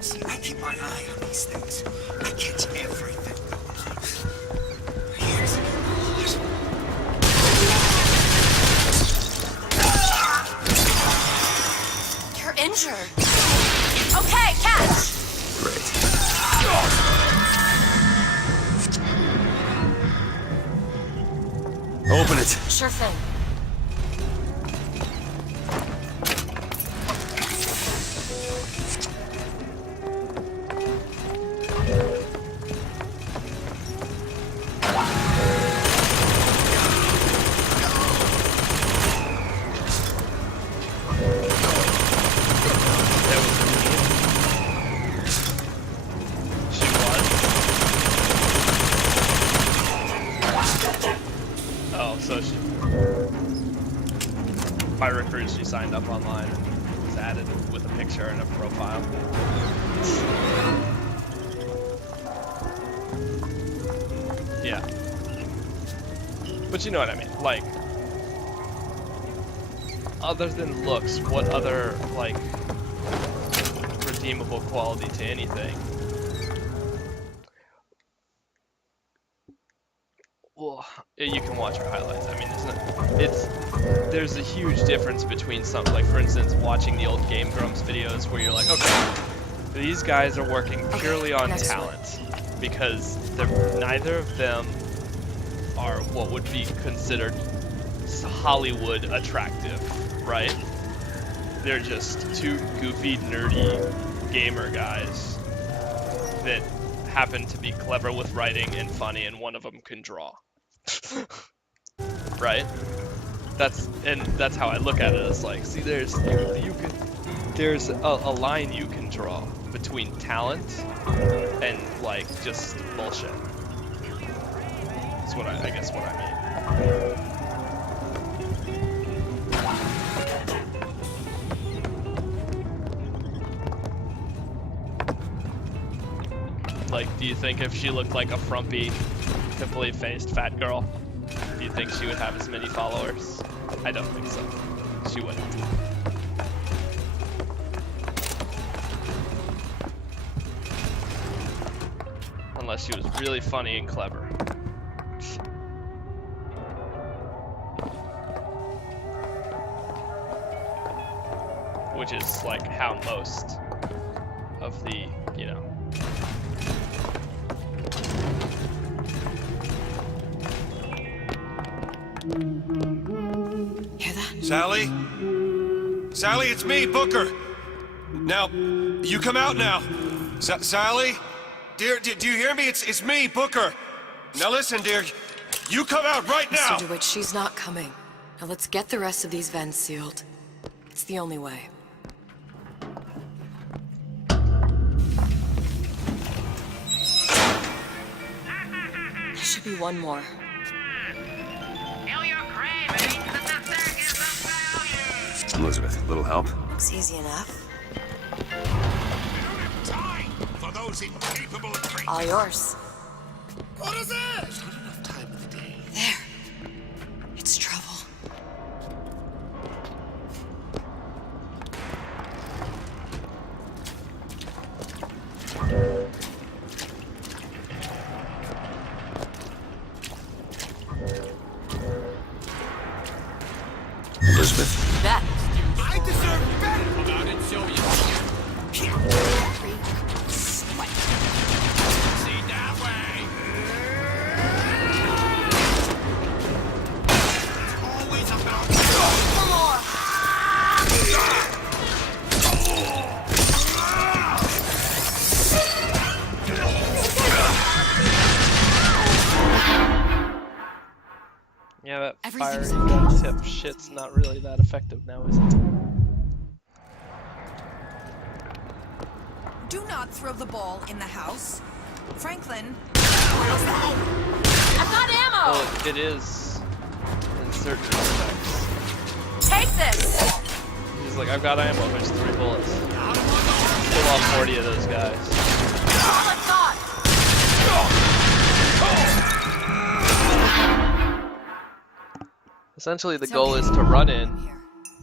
See, I keep my eye on these things. I catch everything going on. Here's You're injured. Okay, catch! Open it. Sure thing. My recruits, she signed up online and was added with a picture and a profile. Yeah. But you know what I mean, like, other than looks, what other, like, redeemable quality to anything? Well, you can watch her highlights. I mean, there's a huge difference between some, like, for instance, watching the old Game Grumps videos where you're like, okay, these guys are working purely on talent because neither of them are what would be considered Hollywood attractive, right? They're just two goofy, nerdy gamer guys that happen to be clever with writing and funny, and one of them can draw. Right? That's how I look at it. It's like, see, there's a line you can draw between talent and, like, just bullshit. That's what I guess what I mean. Like, do you think if she looked like a frumpy, pimply-faced fat girl, do you think she would have as many followers? I don't think so. She wouldn't. Unless she was really funny and clever. Which is, like, how most of the, you know... Hear that? Sally? Sally, it's me, Booker. Now, you come out now. Sally? Dear, do you hear me? It's me, Booker. Now listen, dear. You come out right now! Mr. DeWitt, she's not coming. Now let's get the rest of these vents sealed. It's the only way. There should be one more. Elizabeth, a little help? Looks easy enough. Time for those incapable of training. All yours. What is it? There's not enough time in the day. There. It's trouble. fire Everything's gun okay. tip shit's not really that effective now, is it? Do not throw the ball in the house. Franklin. I've got ammo! Well, it is in certain respects. Take this! He's like, I've got ammo, there's 3 bullets. Kill off 40 of those guys. All I've got! Essentially, the goal is to run in,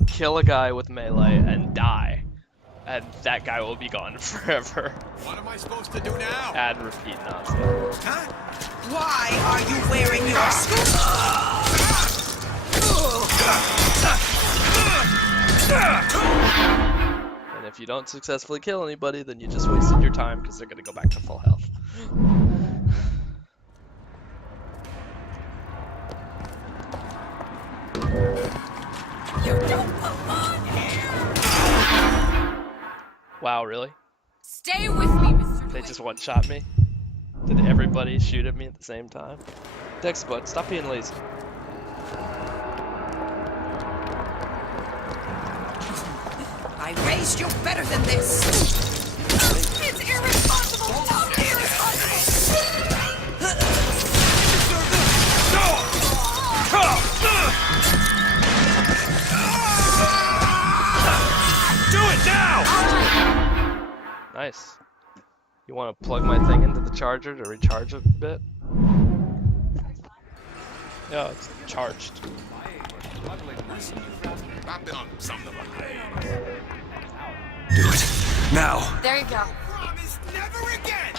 kill a guy with melee, and die. And that guy will be gone forever. What am I supposed to do now? And repeat nonsense. Huh? Why are you wearing your suit? And if you don't successfully kill anybody, then you just wasted your time because they're going to go back to full health. You don't belong here! Wow, really? Stay with me, Mr. They just one-shot me? Did everybody shoot at me at the same time? Dex, bud, stop being lazy. I raised you better than this. It's irresponsible! Totally irresponsible! Do it now! Nice. You want to plug my thing into the charger to recharge it a bit? Yeah, it's charged. I've been on something of a hiatus. Do it. Now! There you go. Promise never again!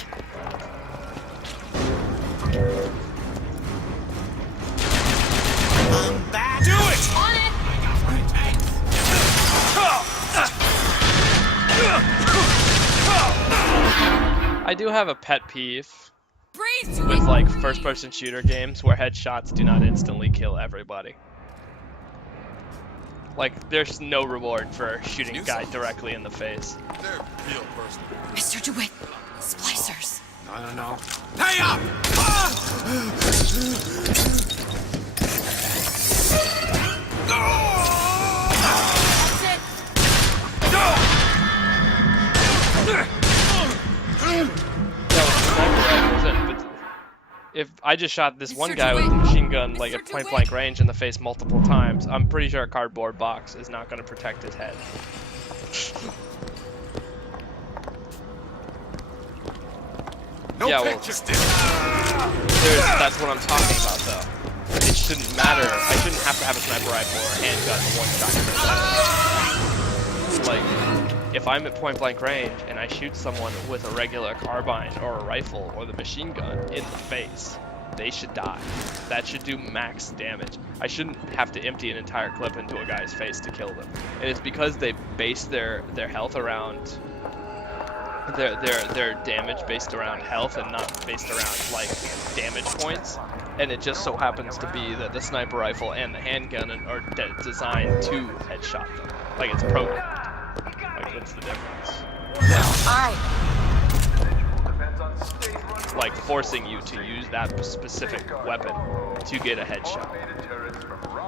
I'm back. Do it! On it! I got my tank. I do have a pet peeve Breathe! with like first-person shooter games where headshots do not instantly kill everybody. Like, there's no reward for shooting a guy directly in the face. They're real personal. Mr. DeWitt, splicers. No. Pay up! That's it. Yeah, with sniper rifles, but if I just shot this one guy with a machine gun like at point blank range in the face multiple times, I'm pretty sure a cardboard box is not going to protect his head. No Yeah, well, pictures, dude. That's what I'm talking about, though. It shouldn't matter. I shouldn't have to have a sniper rifle or a handgun to one-shot. Like, if I'm at point blank range and I shoot someone with a regular carbine or a rifle or the machine gun in the face, they should die. That should do max damage. I shouldn't have to empty an entire clip into a guy's face to kill them. And it's because they base their health around their damage based around health and not based around like damage points. And it just so happens to be that the sniper rifle and the handgun are designed to headshot them. Like it's programmed. Like what's the difference? Alright. Like forcing you to use that specific weapon to get a headshot.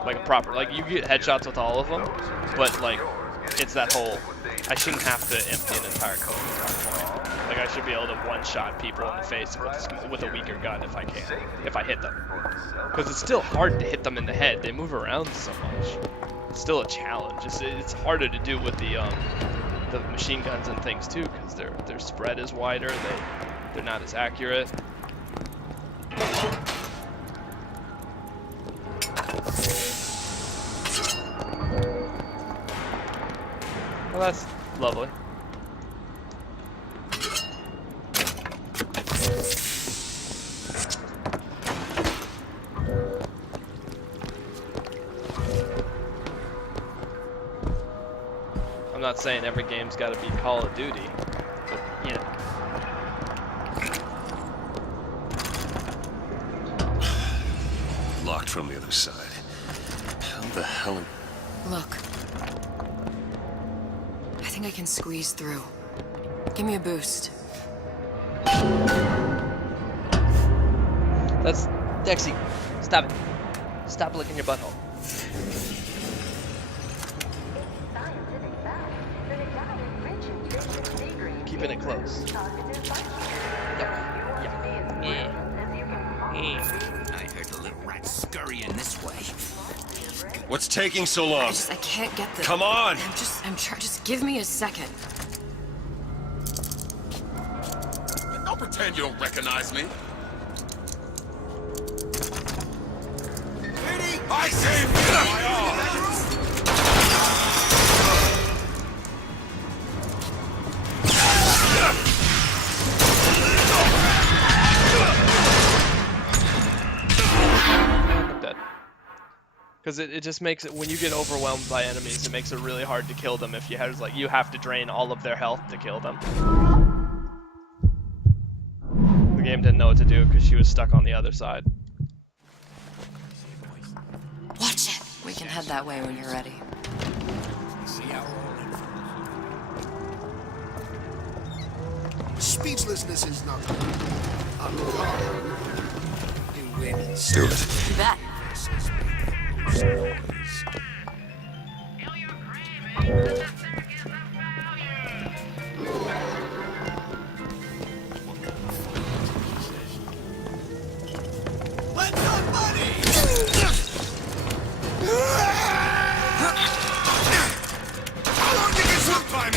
Like a proper, like you get headshots with all of them, but like it's that whole, I shouldn't have to empty an entire clip at that point. Like I should be able to one-shot people in the face with a weaker gun if I can, if I hit them. Because it's still hard to hit them in the head. They move around so much. It's still a challenge. It's harder to do with the machine guns and things too, because their spread is wider. They're not as accurate. Well, that's lovely. I'm not saying every game's got to be Call of Duty, but you know. Locked from the other side. How the hell? Look. I think I can squeeze through. Give me a boost. That's Dexy. Stop it. Stop licking your butthole. Keeping it close. I heard the little rat scurrying this way. What's taking so long? I can't get the... Come on! Just give me a second. Don't pretend you don't recognize me. I saved you! I'm dead. Because it just makes it, when you get overwhelmed by enemies, it makes it really hard to kill them if you have, like, you have to drain all of their health to kill them. The game didn't know what to do because she was stuck on the other side. Watch it. We can head that way when you're ready. Speechlessness is not uncommon. You win. Do it. You bet. Let somebody! How long did you sometime?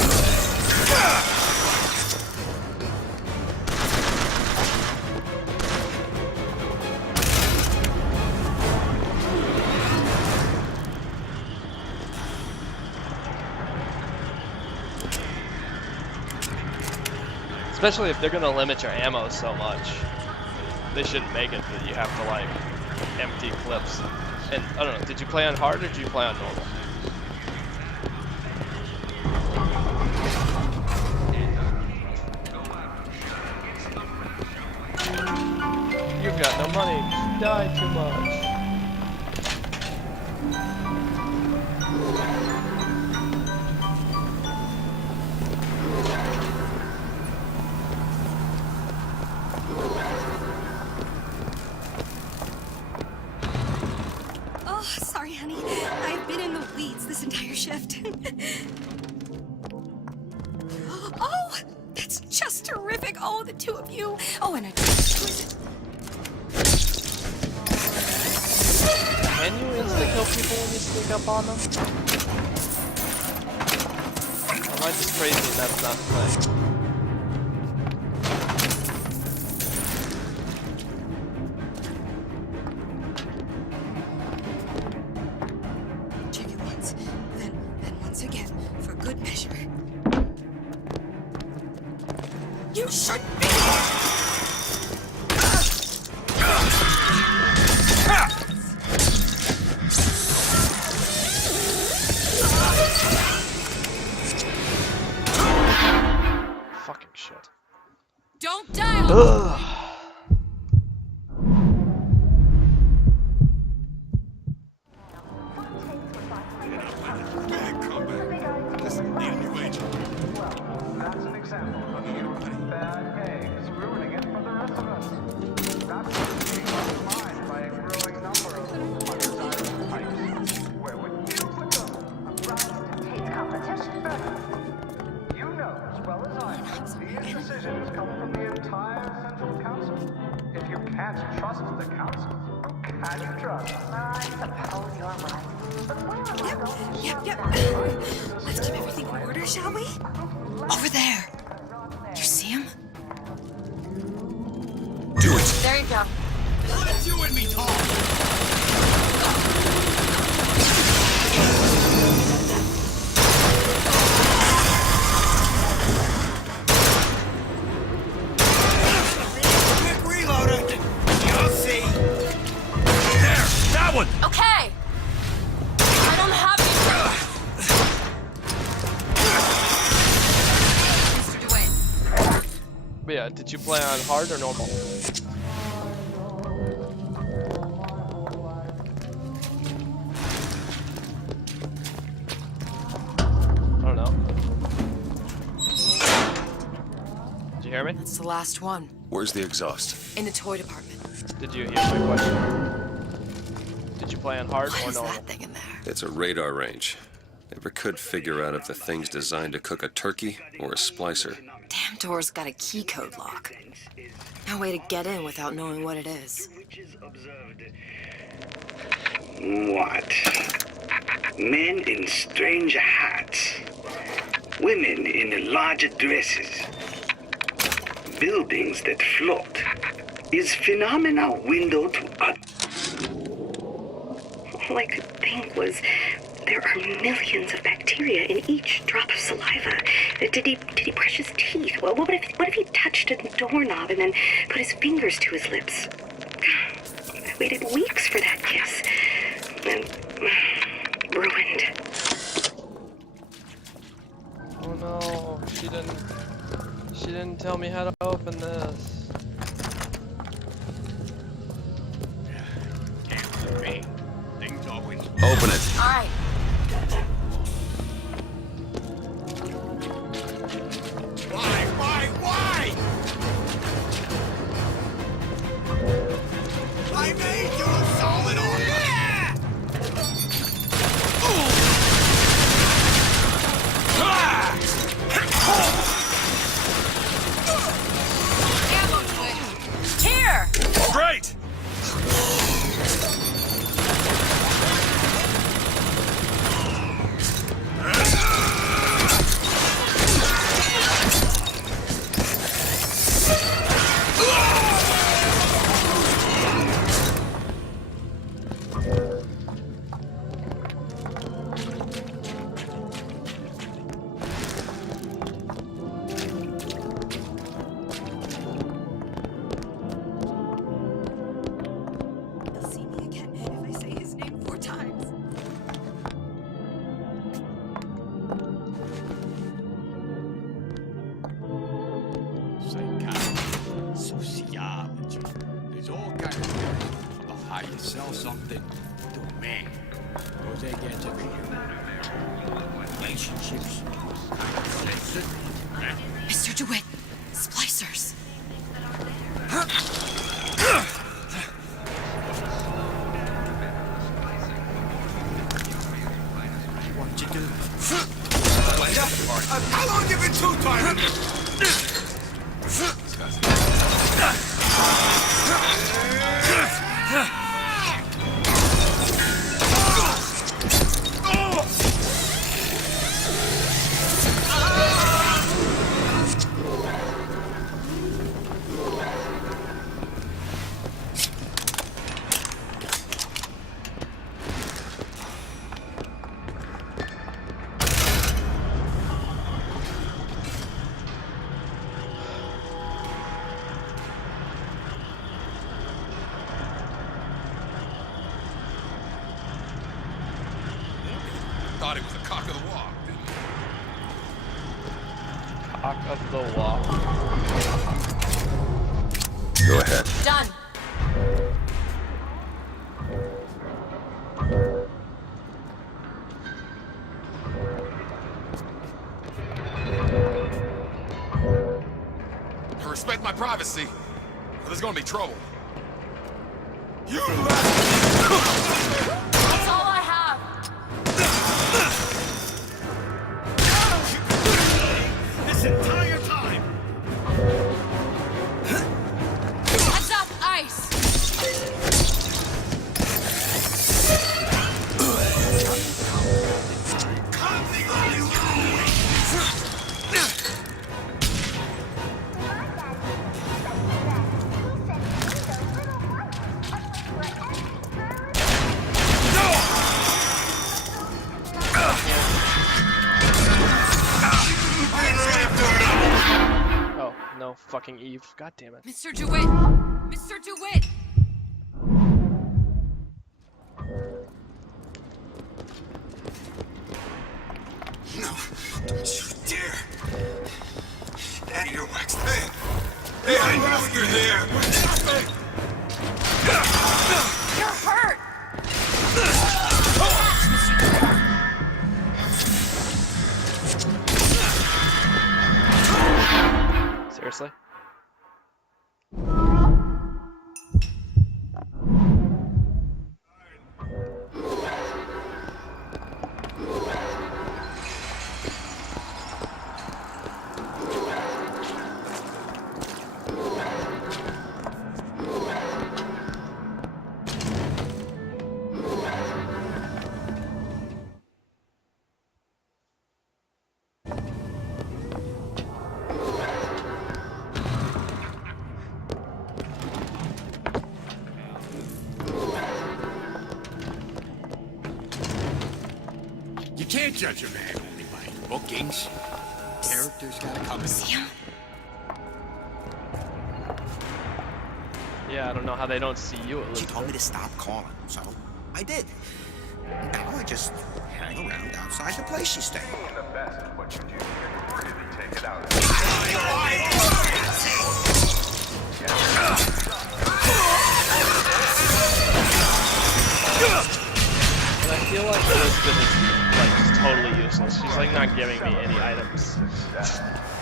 Especially if they're gonna limit your ammo so much. They shouldn't make it that you have to, like, empty clips. And I don't know, did you play on hard or did you play on normal? You've got no money. You die too much. Oh, sorry, honey. I've been in the weeds this entire shift. Oh, that's just terrific. Oh, the two of you. Oh, and I just... Can you insta-kill people when you sneak up on them? Or am I just crazy and that's not the thing? Check it once, then once again, for good measure. You should be... Fucking shit. Don't die on Ugh. Just need a new agent. That's an example of huge bad eggs ruining it for the rest of us. That's being undermined by a growing number of undesirable types. Where would you put them? Rust hates competition. You know as well as I do, these decisions come from the entire Central Council. If you can't trust the Council, who can you trust? I suppose you're right. But where am I going? Yep. Let's keep everything in order, shall we? Over there. You see him? Do it. There you go. Let you and me talk! Quick reloader! You'll see! There! That one! Okay. I don't have any. Mr. Dwayne. But yeah, did you play on hard or normal? I don't know. Did you hear me? That's the last one. Where's the exhaust? In the toy department. Did you hear my question? Did you play on hard What or is normal? that thing in there? It's a radar range. Never could figure out if the thing's designed to cook a turkey or a splicer. Damn door's got a key code lock. No way to get in without knowing what it is. What? Men in strange hats. Women in large dresses. Buildings that float. Is phenomena window to All I could think was there are millions of bacteria in each drop of saliva. Did he brush his teeth? Well, what if he touched a doorknob and then put his fingers to his lips? I waited weeks for that kiss. And ruined. Oh no, she didn't tell me how to open this. Open it. All right. Why? I made you a solid Here! Great! He'll see me again if I say his name 4 times. Psychology, sociology. There's all kinds of theories about how you sell something to a man. Those they get to be relationships. Mr. DeWitt, splicers. What'd you do? How long you been two-timing? Thought it was a cock of the walk. Cock of the walk. Go ahead. Done. You respect my privacy, or there's gonna be trouble. You That's all I have. This entire time! Heads up, ice. Oh, no fucking Eve. God damn it. Mr. DeWitt! Mr. DeWitt! No, don't you dare! That earwax thing! Hey, I know you're there! You're hurt! Seriously? judge a man only by bookings. Characters gotta come in. See him? Yeah, I don't know how they don't see you, Elizabeth. She told me to stop calling, so I did. Now I just hang around outside the place she's staying. Being the best at what you do can really take it out. And I feel like Elizabeth is like just totally useless. She's like not giving me any items.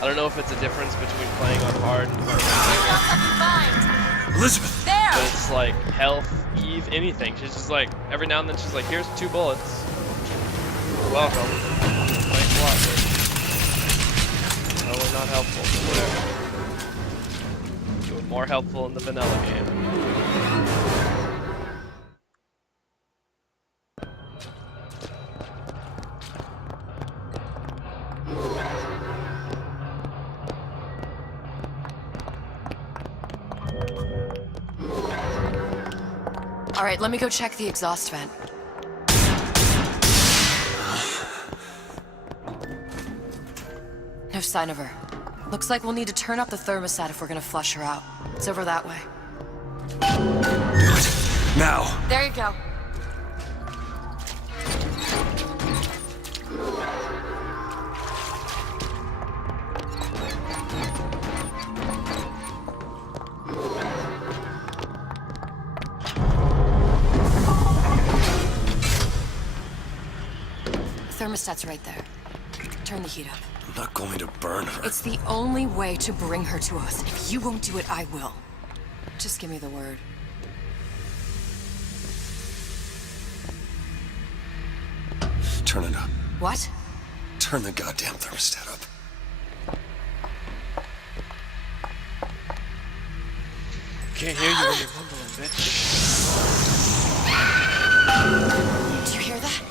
I don't know if it's a difference between playing on hard and Elizabeth! There! But it's like health, Eve, anything. She's just like, every now and then she's like, here's 2 bullets. You're welcome. Thanks a lot, dude. Totally not helpful, but whatever. You were more helpful in the vanilla game. All right, let me go check the exhaust vent. No sign of her. Looks like we'll need to turn up the thermostat if we're gonna flush her out. It's over that way. Do it. Now. There you go. Thermostat's right there. Turn the heat up. I'm not going to burn her. It's the only way to bring her to us. If you won't do it, I will. Just give me the word. Turn it up. What? Turn the goddamn thermostat up. Can't hear you when you're mumbling, bitch. Do you hear that?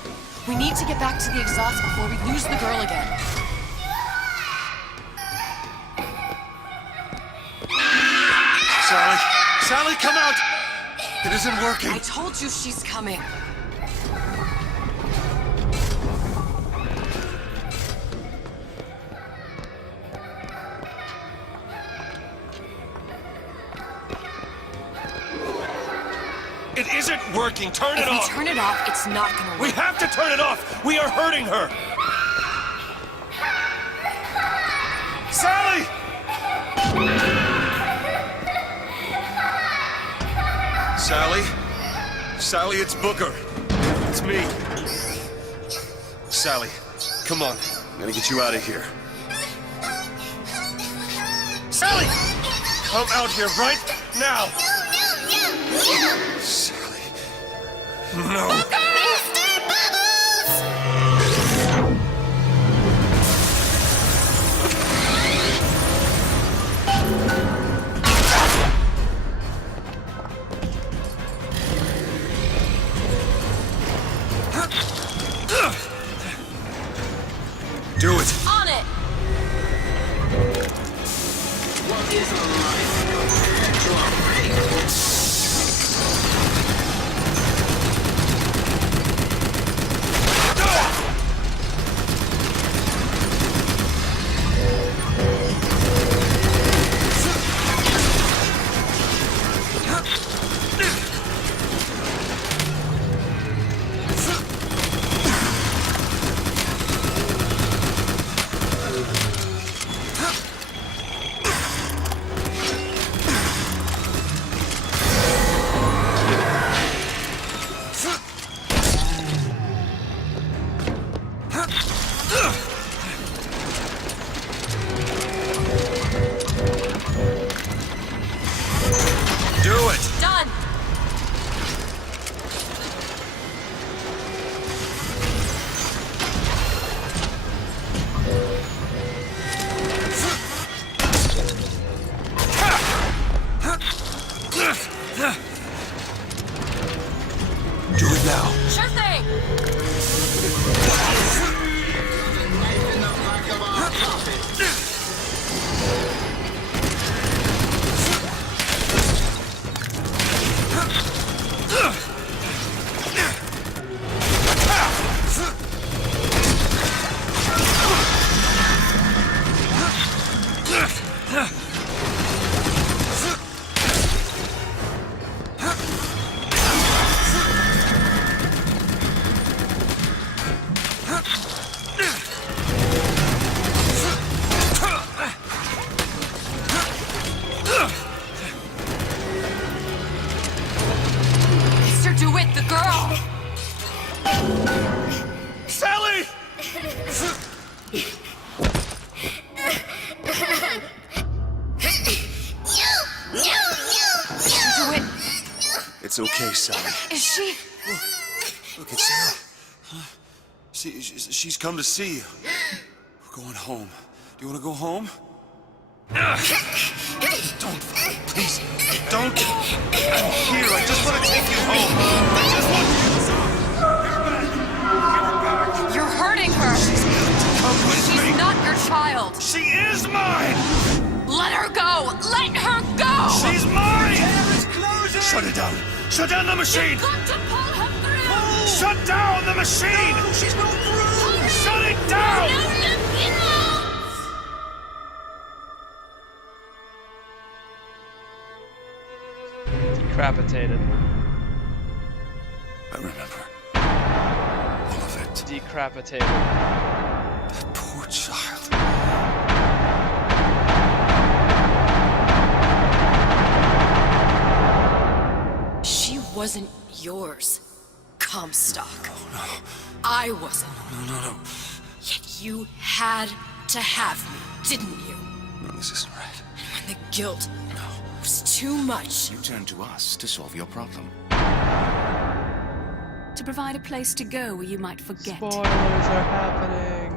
We need to get back to the exhaust before we lose the girl again. Sally! Sally, come out! It isn't working. I told you she's coming. It isn't working. Turn it off. If we turn it off, it's not gonna work. We have to turn it off. We are hurting her. Sally! Sally? Sally, it's Booker. It's me. Sally, come on. I'm gonna get you out of here. Sally! Come out here right now! Sally. No. Do it. On it. What is a life compared to a rape? It's okay, Sally. Is she? Look at Sarah. Huh? She's come to see you. We're going home. Do you want to go home? Don't, please. Don't. I'm here. I just want to take you home. I just want you. You're hurting her. Come with She's me. not your child. She is mine. Let her go. Let her go. She's mine. Shut it down. Shut down the machine. You've got to pull her through. Shut down the machine. No, she's not through. Shut it down. Decapitated. I remember. All of it. Decapitated. That poor child. She wasn't yours, Comstock. Oh, no. I wasn't. No. Yet you had to have me, didn't you? No, this isn't right. And when the guilt was too much, You turn to us to solve your problem. To provide a place to go where you might forget. Spoilers are happening.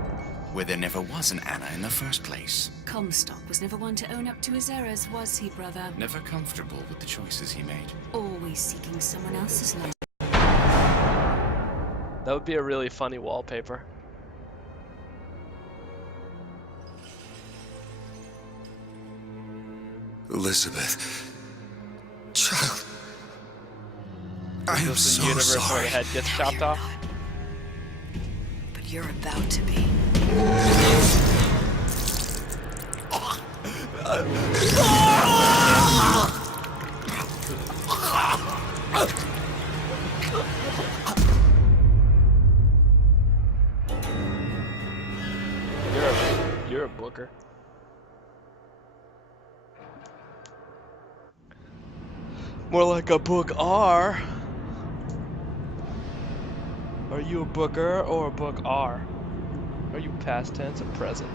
Where there never was an Anna in the first place. Comstock was never one to own up to his errors, was he, brother? Never comfortable with the choices he made. Always seeking someone else's life. That would be a really funny wallpaper. Elizabeth. Child. I am This is so the universe where sorry. the head gets chopped off. but you're about to be. You're a booker. More like a book R. Are you a booker or a book R? Are you past tense or present?